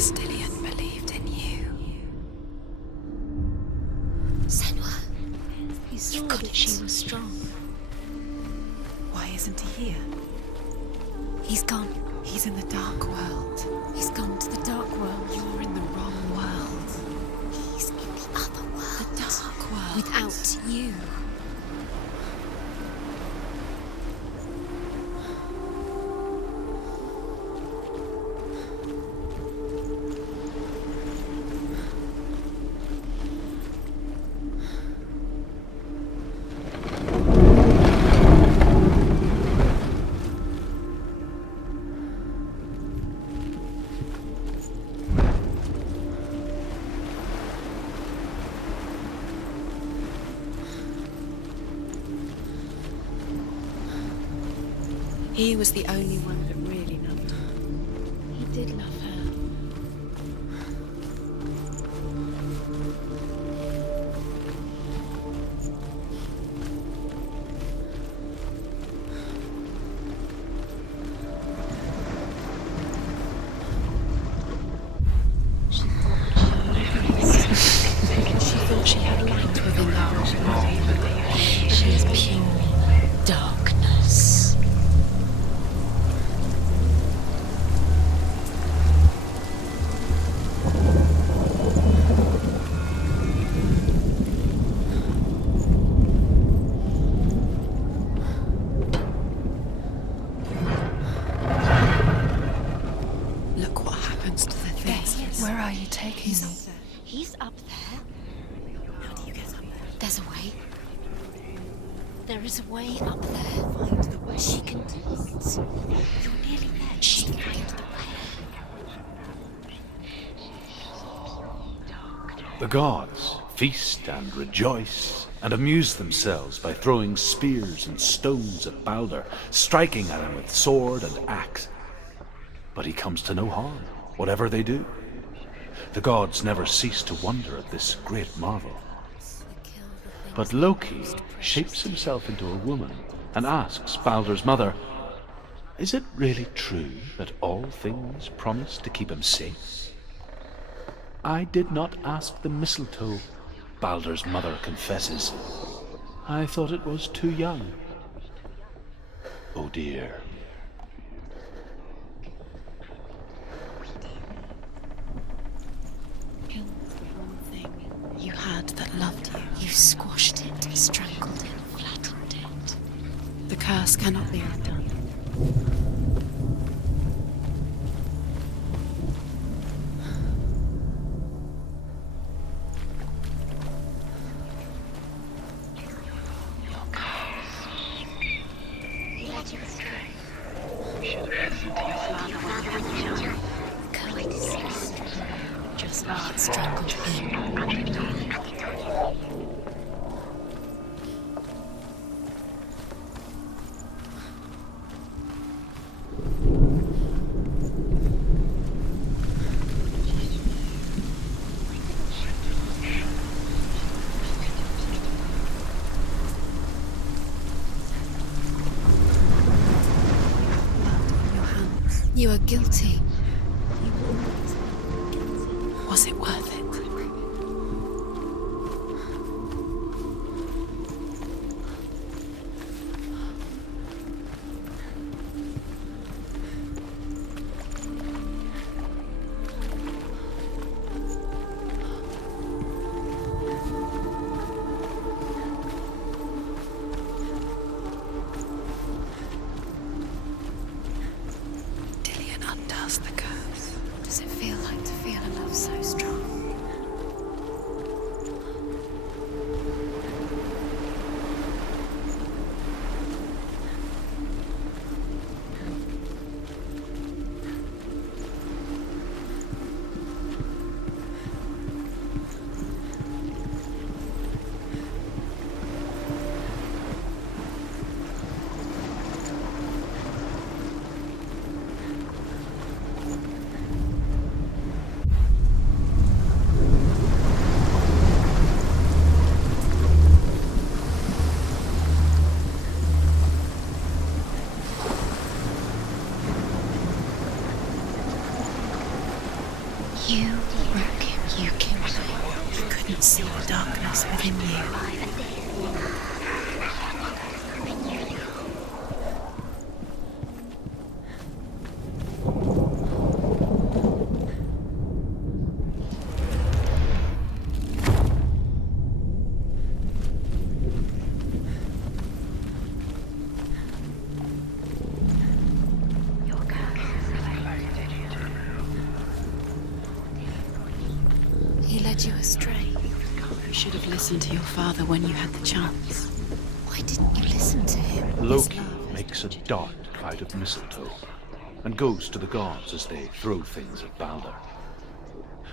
Dillian believed in you. Senua. He saw that she was strong. Why isn't he here? He's gone. He's in the dark world. He's gone to the dark world. You're in the wrong world. He's in the other world. The dark world. Without you. He was the only one that really loved her. He did love her. She thought she had light within her, but she is pure darkness. Look what happens to the things. Where are you taking me? He's up there. How do you get up there? There's a way. There is a way up there. Find the way. She can do it. You're nearly there. She can find the way. The gods feast and rejoice and amuse themselves by throwing spears and stones at Balder, striking at him with sword and axe. But he comes to no harm, whatever they do. The gods never cease to wonder at this great marvel. But Loki shapes himself into a woman and asks Balder's mother, "Is it really true that all things promise to keep him safe?" "I did not ask the mistletoe," Balder's mother confesses. "I thought it was too young." Oh dear. You had that loved you. You squashed it, strangled it, flattened it. The curse cannot be undone. Just like it strangled him. You are guilty. Was it worth it? Undoes the curse. What does it feel like to feel a love so strong? You broke him, you killed him. You couldn't see the darkness within you. led you astray. You should have listened to your father when you had the chance. Why didn't you listen to him? Loki makes a dart out of mistletoe and goes to the gods as they throw things at Balder.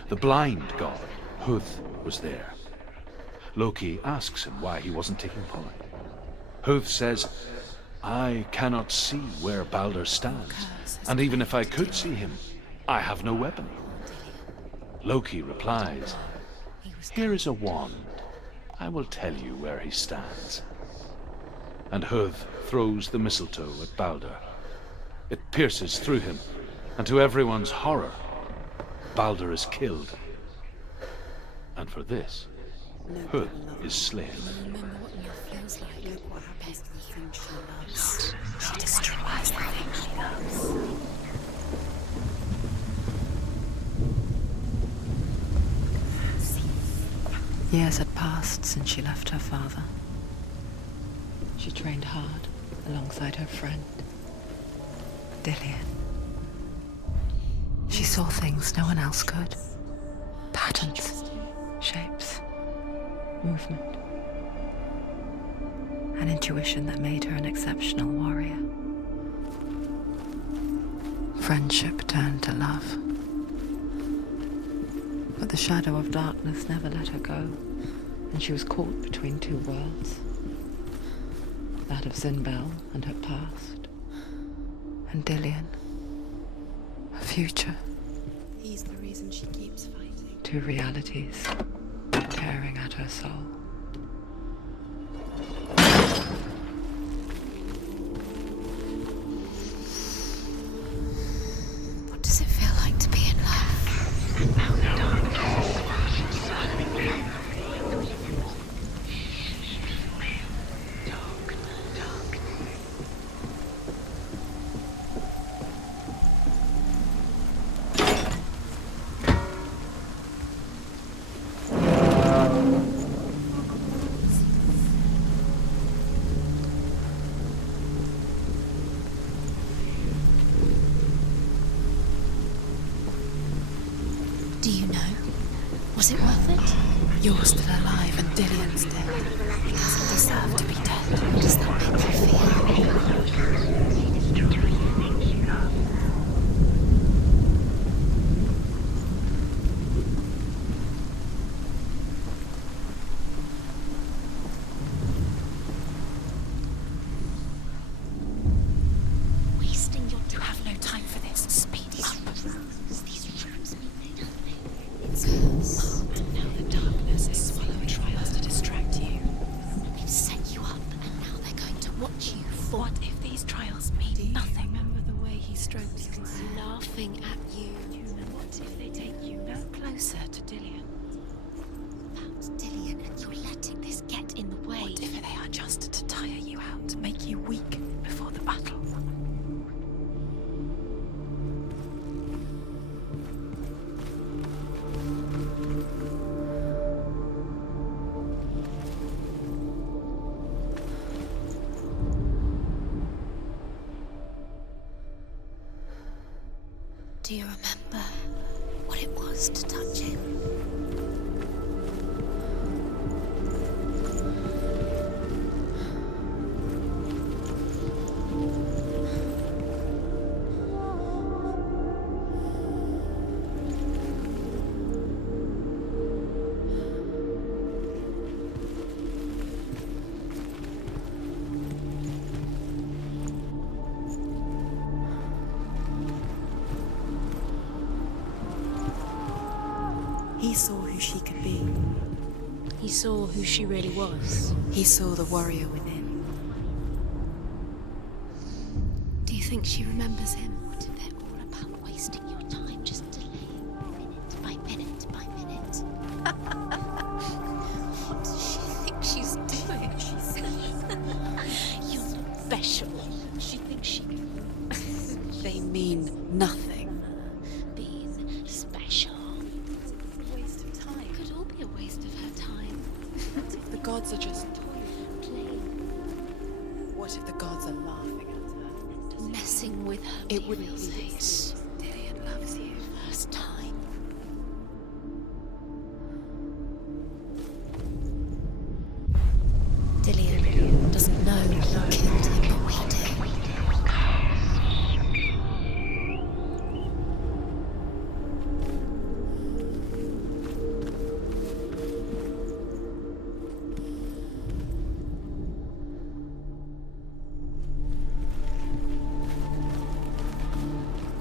The blind god, Huth, was there. Loki asks him why he wasn't taking part. Huth says, I cannot see where Balder stands, and even if I could see him, I have no weapon. Loki replies, here is a wand. I will tell you where he stands. And Huth throws the mistletoe at Balder. It pierces through him, and to everyone's horror, Balder is killed. And for this, Huth is slain. Remember what love feels like. Look what happens to the thing she loves. She destroys the thing she loves. Years had passed since she left her father. She trained hard alongside her friend, Dillian. She saw things no one else could. Patterns, shapes, movement. An intuition that made her an exceptional warrior. Friendship turned to love. But the shadow of darkness never let her go, and she was caught between two worlds. That of Zinbel and her past, and Dillian, her future. He's the reason she keeps fighting. Two realities tearing at her soul. What does it feel like to be in love? Do you know? Was it worth it? You're still alive and Dillian's dead. He doesn't deserve to be dead. What does that make you feel? Wasting your time. You have no time for this. Speed up. These rooms mean nothing. It's hers. And now the darkness is swallowing trials to distract you. We've set you up, and now they're going to watch you. What if these trials mean nothing? Remember the way he stroked you? He's laughing at you. What if they take you no closer to Dillian? Found Dillian, and you're letting this get in the way. What if they are just to tire you out, make you weak before the battle? Do you remember what it was to touch him? He saw who she could be. He saw who she really was. He saw the warrior within. Do you think she remembers him? What if they're all about wasting your time, just delaying minute by minute by minute? What does she think she's doing? You're special. She thinks she can. They mean nothing. Being special. Waste of time. It could all be a waste of her time. What if the gods are just playing? What if the gods are laughing at her? Messing with her. It wouldn't be this. Dillian loves you. First time. feel killed him, but we do.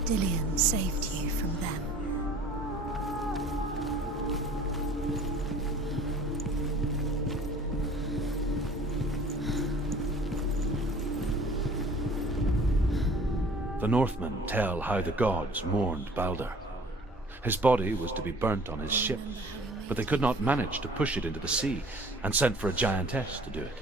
Dillian saved you from them. The Northmen tell how the gods mourned Baldur. His body was to be burnt on his ship, but they could not manage to push it into the sea, and sent for a giantess to do it.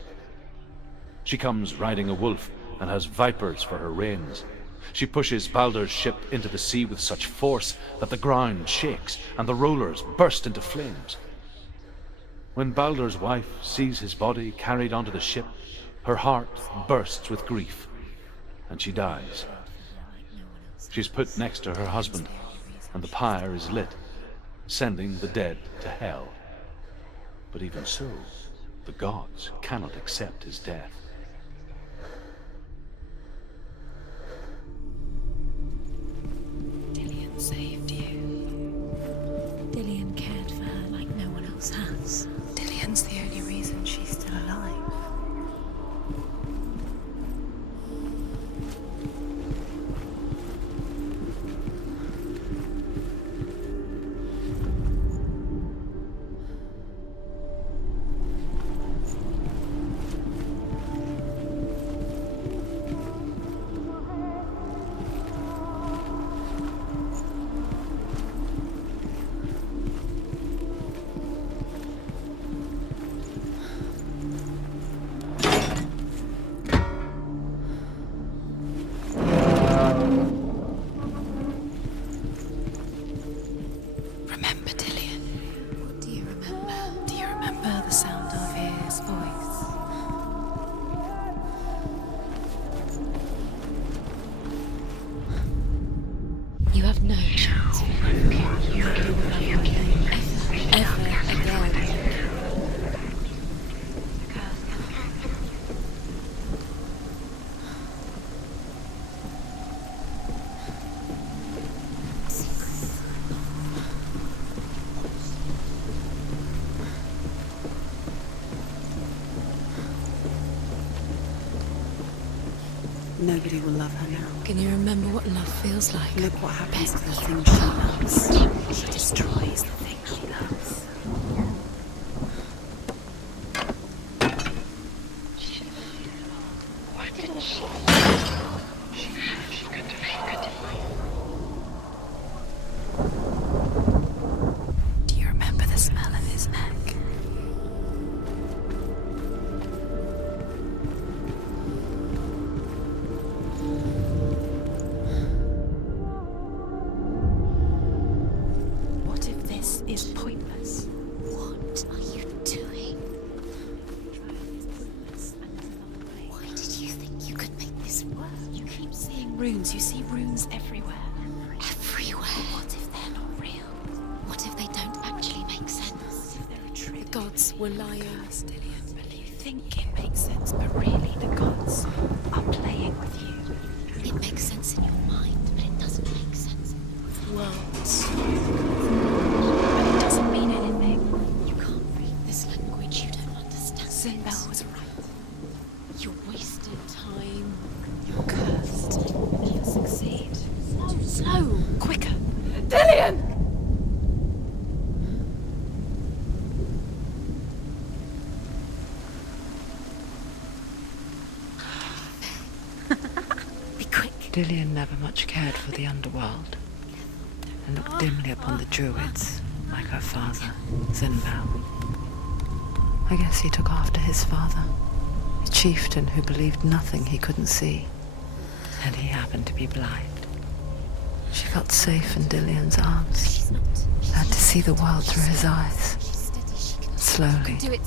She comes riding a wolf and has vipers for her reins. She pushes Baldur's ship into the sea with such force that the ground shakes and the rollers burst into flames. When Baldur's wife sees his body carried onto the ship, her heart bursts with grief, and she dies. She's put next to her husband, and the pyre is lit, sending the dead to hell. But even so, the gods cannot accept his death. Dillian saved you. Dillian cared for her like no one else has. Dillian's the only reason she's still alive. Remember Dillian? What do you remember? Do you remember the sound of his voice? You have no chance for you. You will love my name ever again. Nobody will love her now. Can you remember what love feels like? Look what happens to the thing she loves. She destroys the thing she loves. Do you remember the smell of his neck? What if this is pointless? What are you doing? Why did you think you could make this work? You keep seeing runes. You see runes everywhere. Everywhere. What if they're not real? What if they don't actually make sense? The gods were lying. You think it makes sense, but really the gods are playing with you. It makes sense in your mind, but it doesn't make sense. Worlds. But it doesn't mean anything. You can't read this language, you don't understand. Sinbel was right. You're wasting time. You're cursed. You'll succeed. Slow! Quicker! Dillian! Be quick. Dillian never much cared for the underworld, and looked dimly upon the druids, like her father, Sinbel. I guess he took after his father, a chieftain who believed nothing he couldn't see, and he happened to be blind. She felt safe in Dillian's arms, She's not. learned to see the world through his eyes. She's steady. She can Slowly, do it.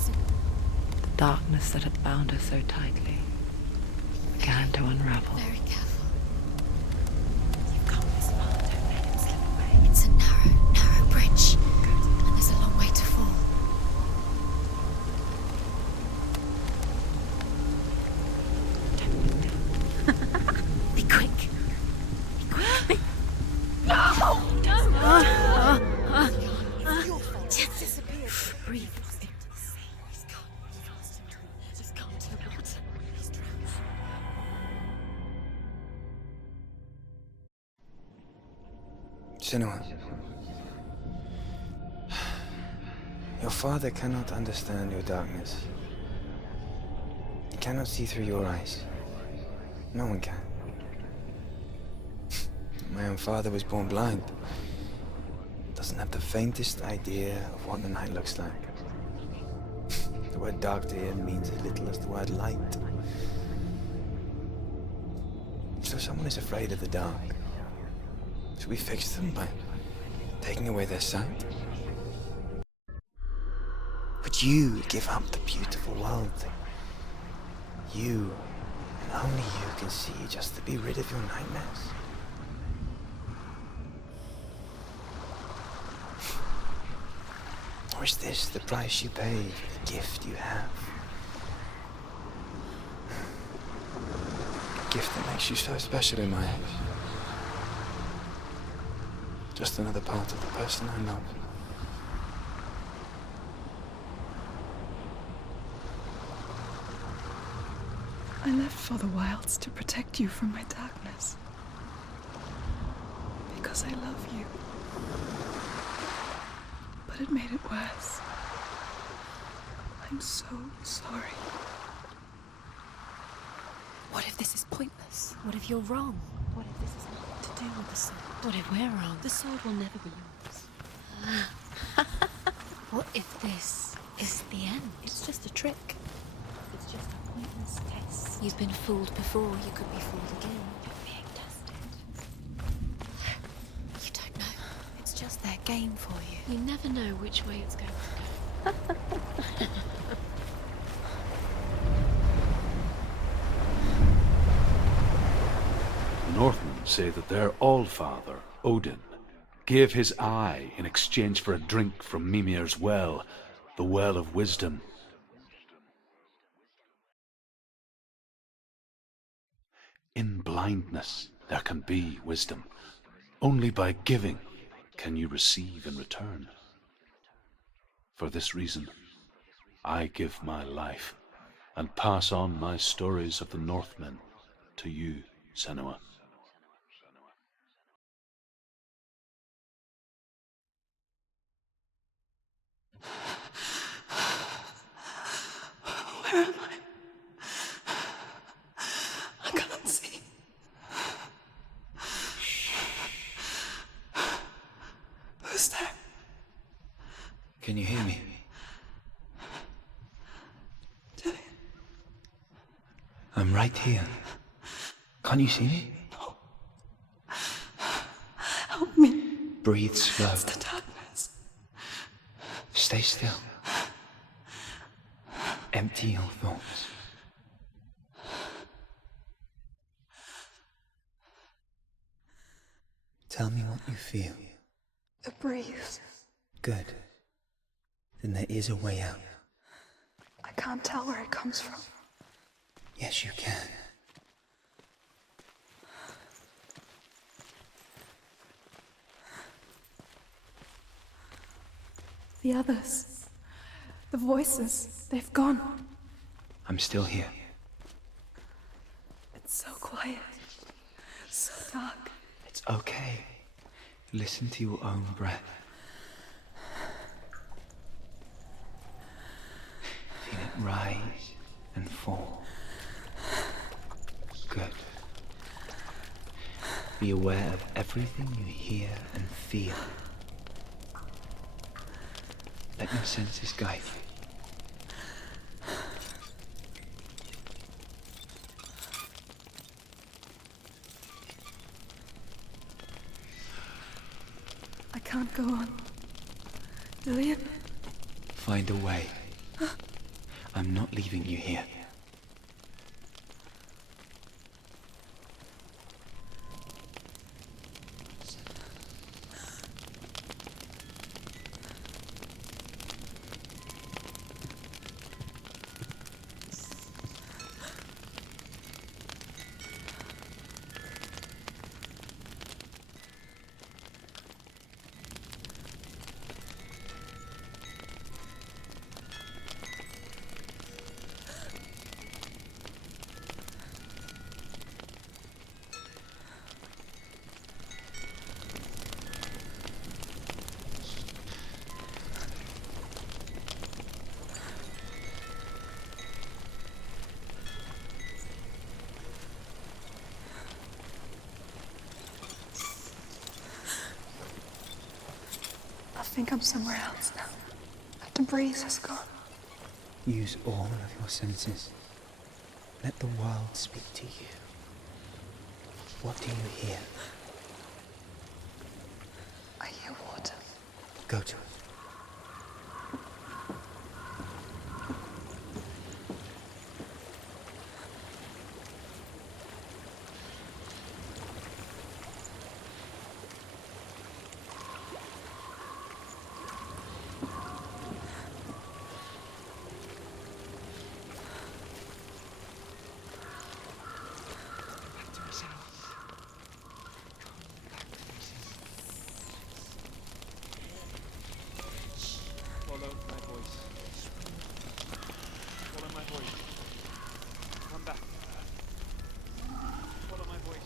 the darkness that had bound her so tightly began to unravel. Very careful. You've come this far, don't let it slip away. It's a narrow bridge, and there's a long way to fall. Just disappeared. Breathe. Senua. Your father cannot understand your darkness. He cannot see through your eyes. No one can. My own father was born blind. Doesn't have the faintest idea of what the night looks like. The word dark to him means as little as the word light. So someone is afraid of the dark. Should we fix them by taking away their sight? Would you give up the beautiful world that you, and only you, can see just to be rid of your nightmares? Or is this the price you pay for the gift you have? A gift that makes you so special in my eyes. Just another part of the person I love. I left for the wilds to protect you from my darkness. Because I love you. But it made it worse. I'm so sorry. What if this is pointless? What if you're wrong? What if this has nothing to do with the sword? What if we're wrong? The sword will never be yours. What if this is the end? It's just a trick. It's just a pointless test. You've been fooled before, you could be fooled again. You're being tested. You don't know. It's just their game for you. You never know which way it's going to go. Northmen say that their Allfather, Odin, gave his eye in exchange for a drink from Mimir's well, the Well of Wisdom. In blindness there can be wisdom. Only by giving can you receive in return. For this reason, I give my life and pass on my stories of the Northmen to you, Senua. Where am I? I can't see. Who's there? Can you hear me? Dillian. I'm right here. Can't you see me? No. Help me. Breathe slow. It's the darkness. Stay still. Empty your thoughts. Tell me what you feel. The breeze. Good. Then there is a way out. I can't tell where it comes from. Yes, you can. The others. The voices. They've gone. I'm still here. It's so quiet. So dark. It's okay. Listen to your own breath. Feel it rise and fall. Good. Be aware of everything you hear and feel. Let your senses guide you. I can't go on. Dillian? Find a way. I'm not leaving you here. think I'm somewhere else now. The breeze has gone. Use all of your senses. Let the world speak to you. What do you hear? I hear water. Go to it. Follow my voice. Follow my voice. Come back. Follow my voice.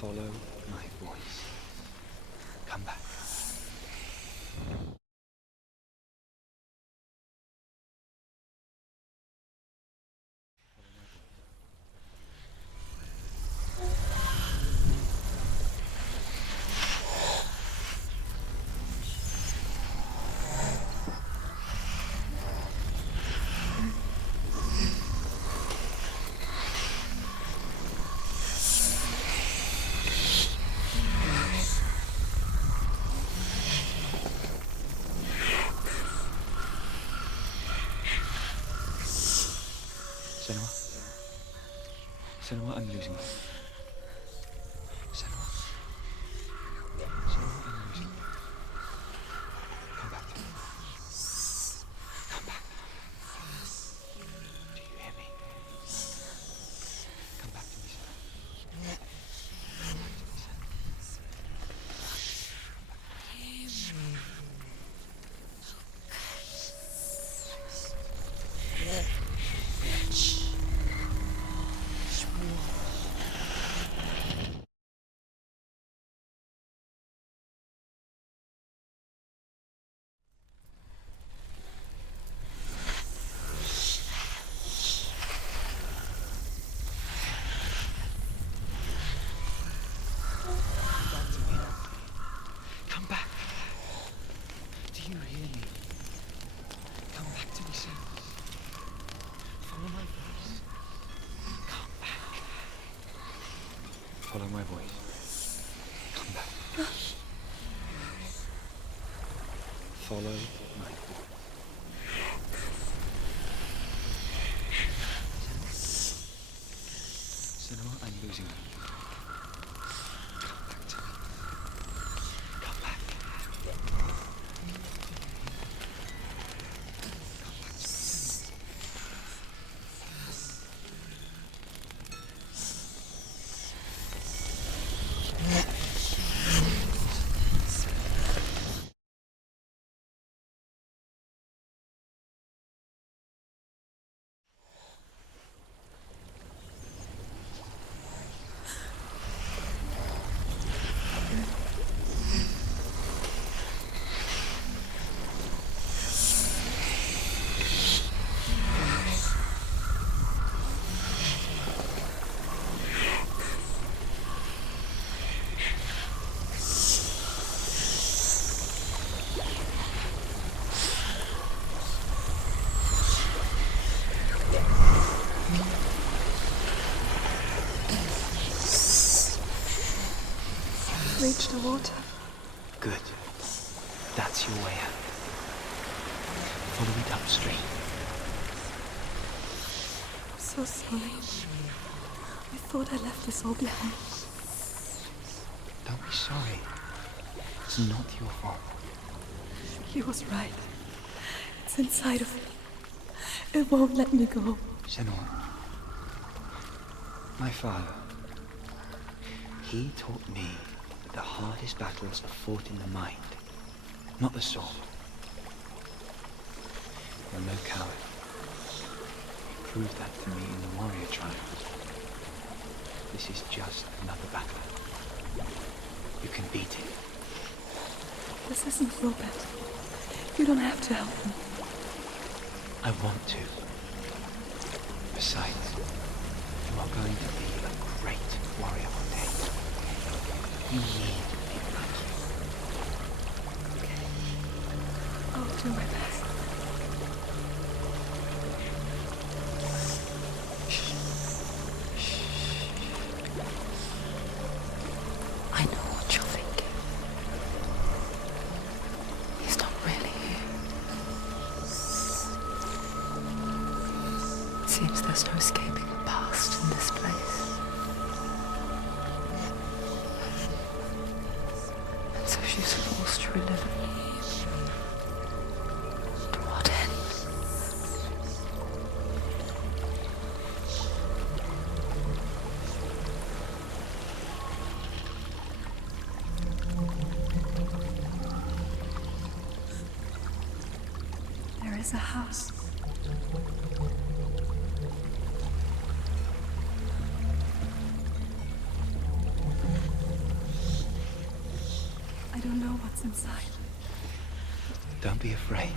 Follow my voice. Come back. Senua? Senua, I'm losing you. Senua? Senua, I'm losing you. Come back to me. Come back. Do you hear me? Come back to me, Senua. Come back to me, Come back. Do you hear me? Come back to me, Senua. Follow my voice. Come back. Follow my voice. Come back. Follow my voice. Senua, I'm losing you. Come back to me. Come back. Reach the water. Good. That's your way out. Follow it upstream. so sorry. I thought I left this all behind. Don't be sorry. It's not your fault. He was right. It's inside of me. It won't let me go. Senua, my father, he taught me that the hardest battles are fought in the mind, not the sword. You're no coward. You proved that to me in the warrior trial. This is just another battle. You can beat it. This isn't your battle. You don't have to help me. I want to. Besides, you are going to be a great warrior one day. You need people like you. Okay. I'll do my best. I know what you're thinking. He's not really here. Seems there's no escaping the past in this place. And so she's forced to relive it. To what end? There is a house. I don't know what's inside. Don't be afraid.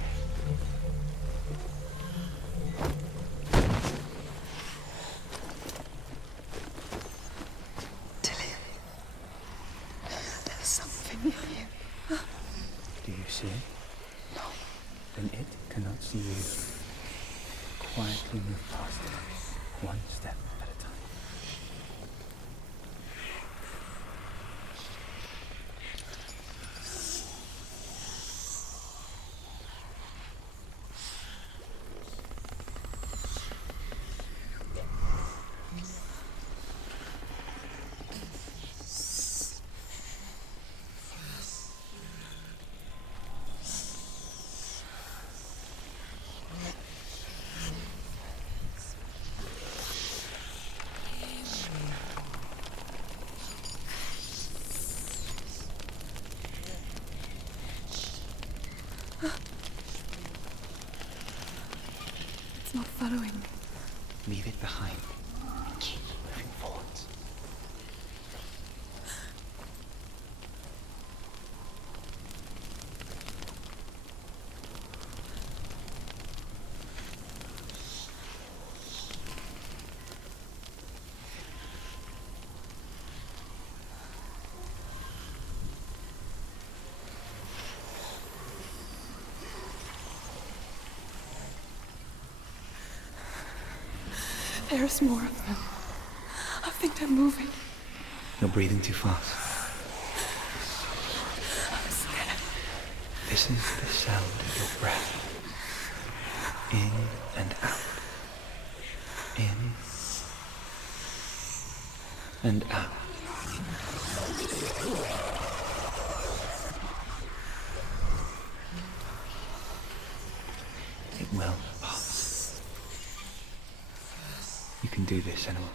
Tilly, there's something in here. Do you see it? No. Then it cannot see you. Quietly move past it, one step at a time. It's not following me. Leave it behind. Keep moving forwards. There's more of them. I think they're moving. You're breathing too fast. I'm scared. This is the sound of your breath. In and out. In and out. It will pass. You can do this, Senua.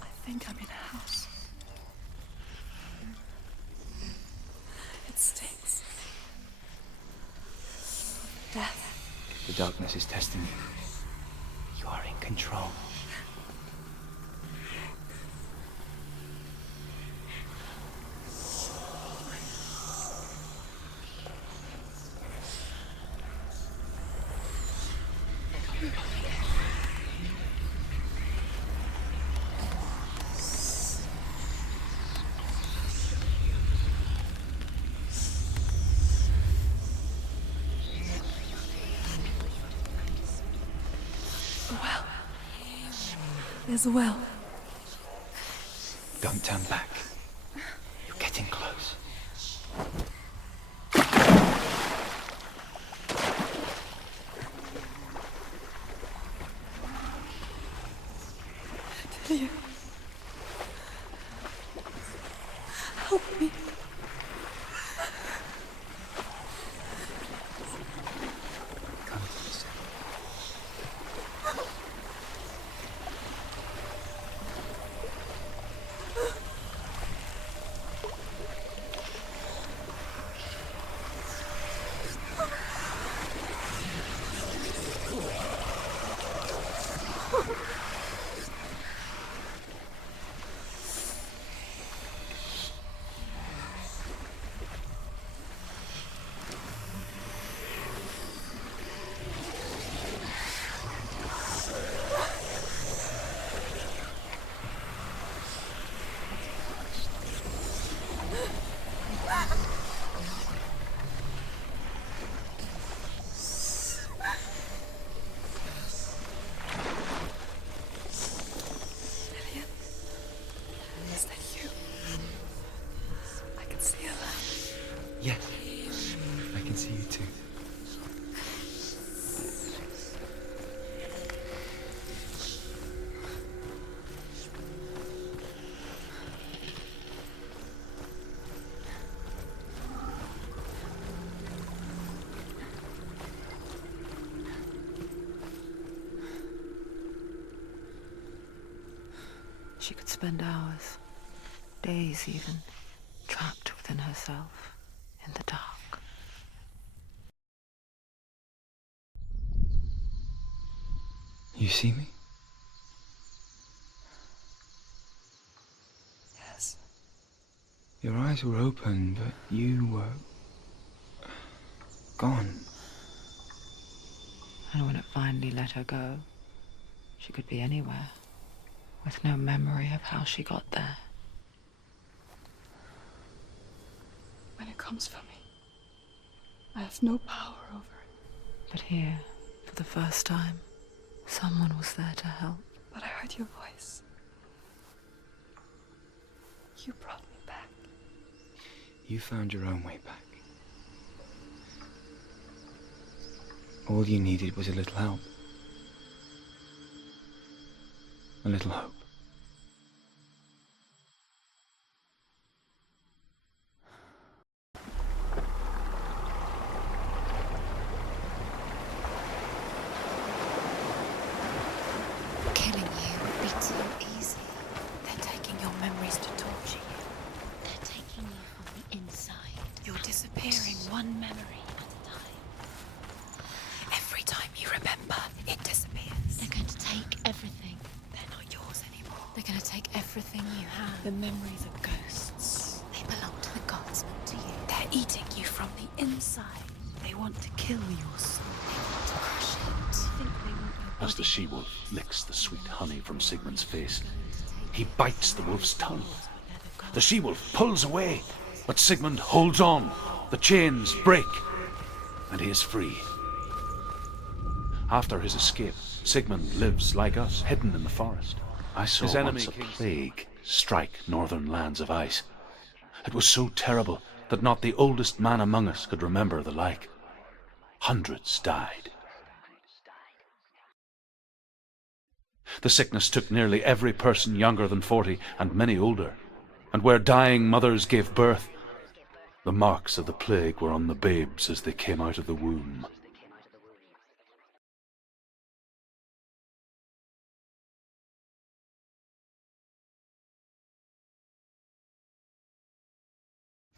I think I'm in a house. It stinks. Death. The darkness is testing you. You are in control. There's a well. Don't turn back. You're getting close. Delia. Help me. Come to this. Is that you? I can see a light. Yes. I can see you too. She could spend hours, days even, trapped within herself, in the dark. You see me? Yes. Your eyes were open, but you were gone. And when it finally let her go, she could be anywhere, with no memory of how she got there. When it comes for me, I have no power over it. But here, for the first time, someone was there to help. But I heard your voice. You brought me back. You found your own way back. All you needed was a little help. A little hope. Killing you would be too easy. They're taking your memories to torture you. They're taking you from the inside. You're disappearing one memory at a time. Every time you remember, it disappears. They're going to take everything. They're not yours anymore. They're going to take everything you have. The memories are ghosts. They belong to the gods, not to you. They're eating you from the inside. They want to kill your soul. They want to crush it. Think they want your As the body. she-wolf licks the sweet honey from Sigmund's face, he bites the wolf's tongue. The she-wolf pulls away, but Sigmund holds on. The chains break, and he is free. After his escape, Sigmund lives like us, hidden in the forest. I saw His enemy once a King plague strike northern lands of ice. It was so terrible that not the oldest man among us could remember the like. Hundreds died. The sickness took nearly every person younger than 40 and many older. And where dying mothers gave birth, the marks of the plague were on the babes as they came out of the womb.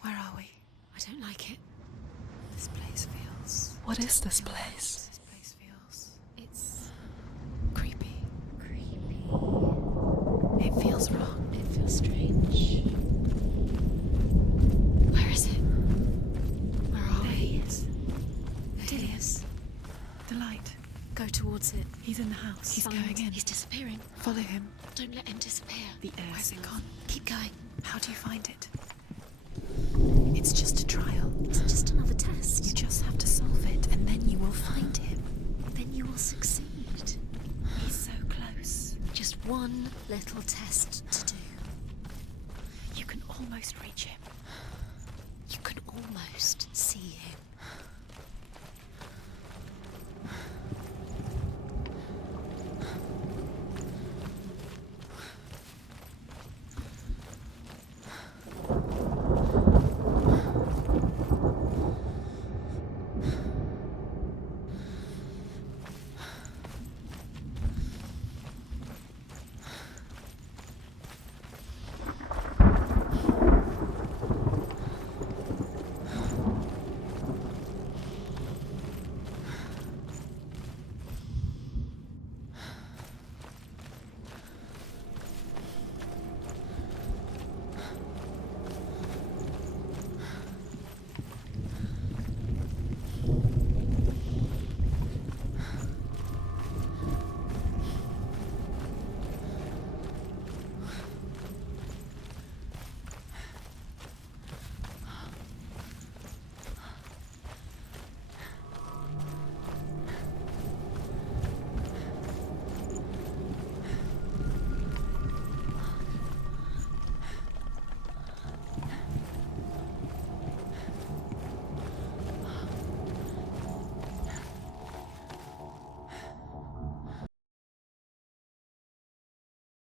Where are we? I don't like it. This place feels... What is this place? This place feels towards it. He's in the house. He's going in. He's disappearing. Follow him. Don't let him disappear. The air. Where's it gone? Keep going. How do you find it? It's just a trial. It's just another test. You just have to solve it, and then you will find him. Then you will succeed. He's so close. Just one little test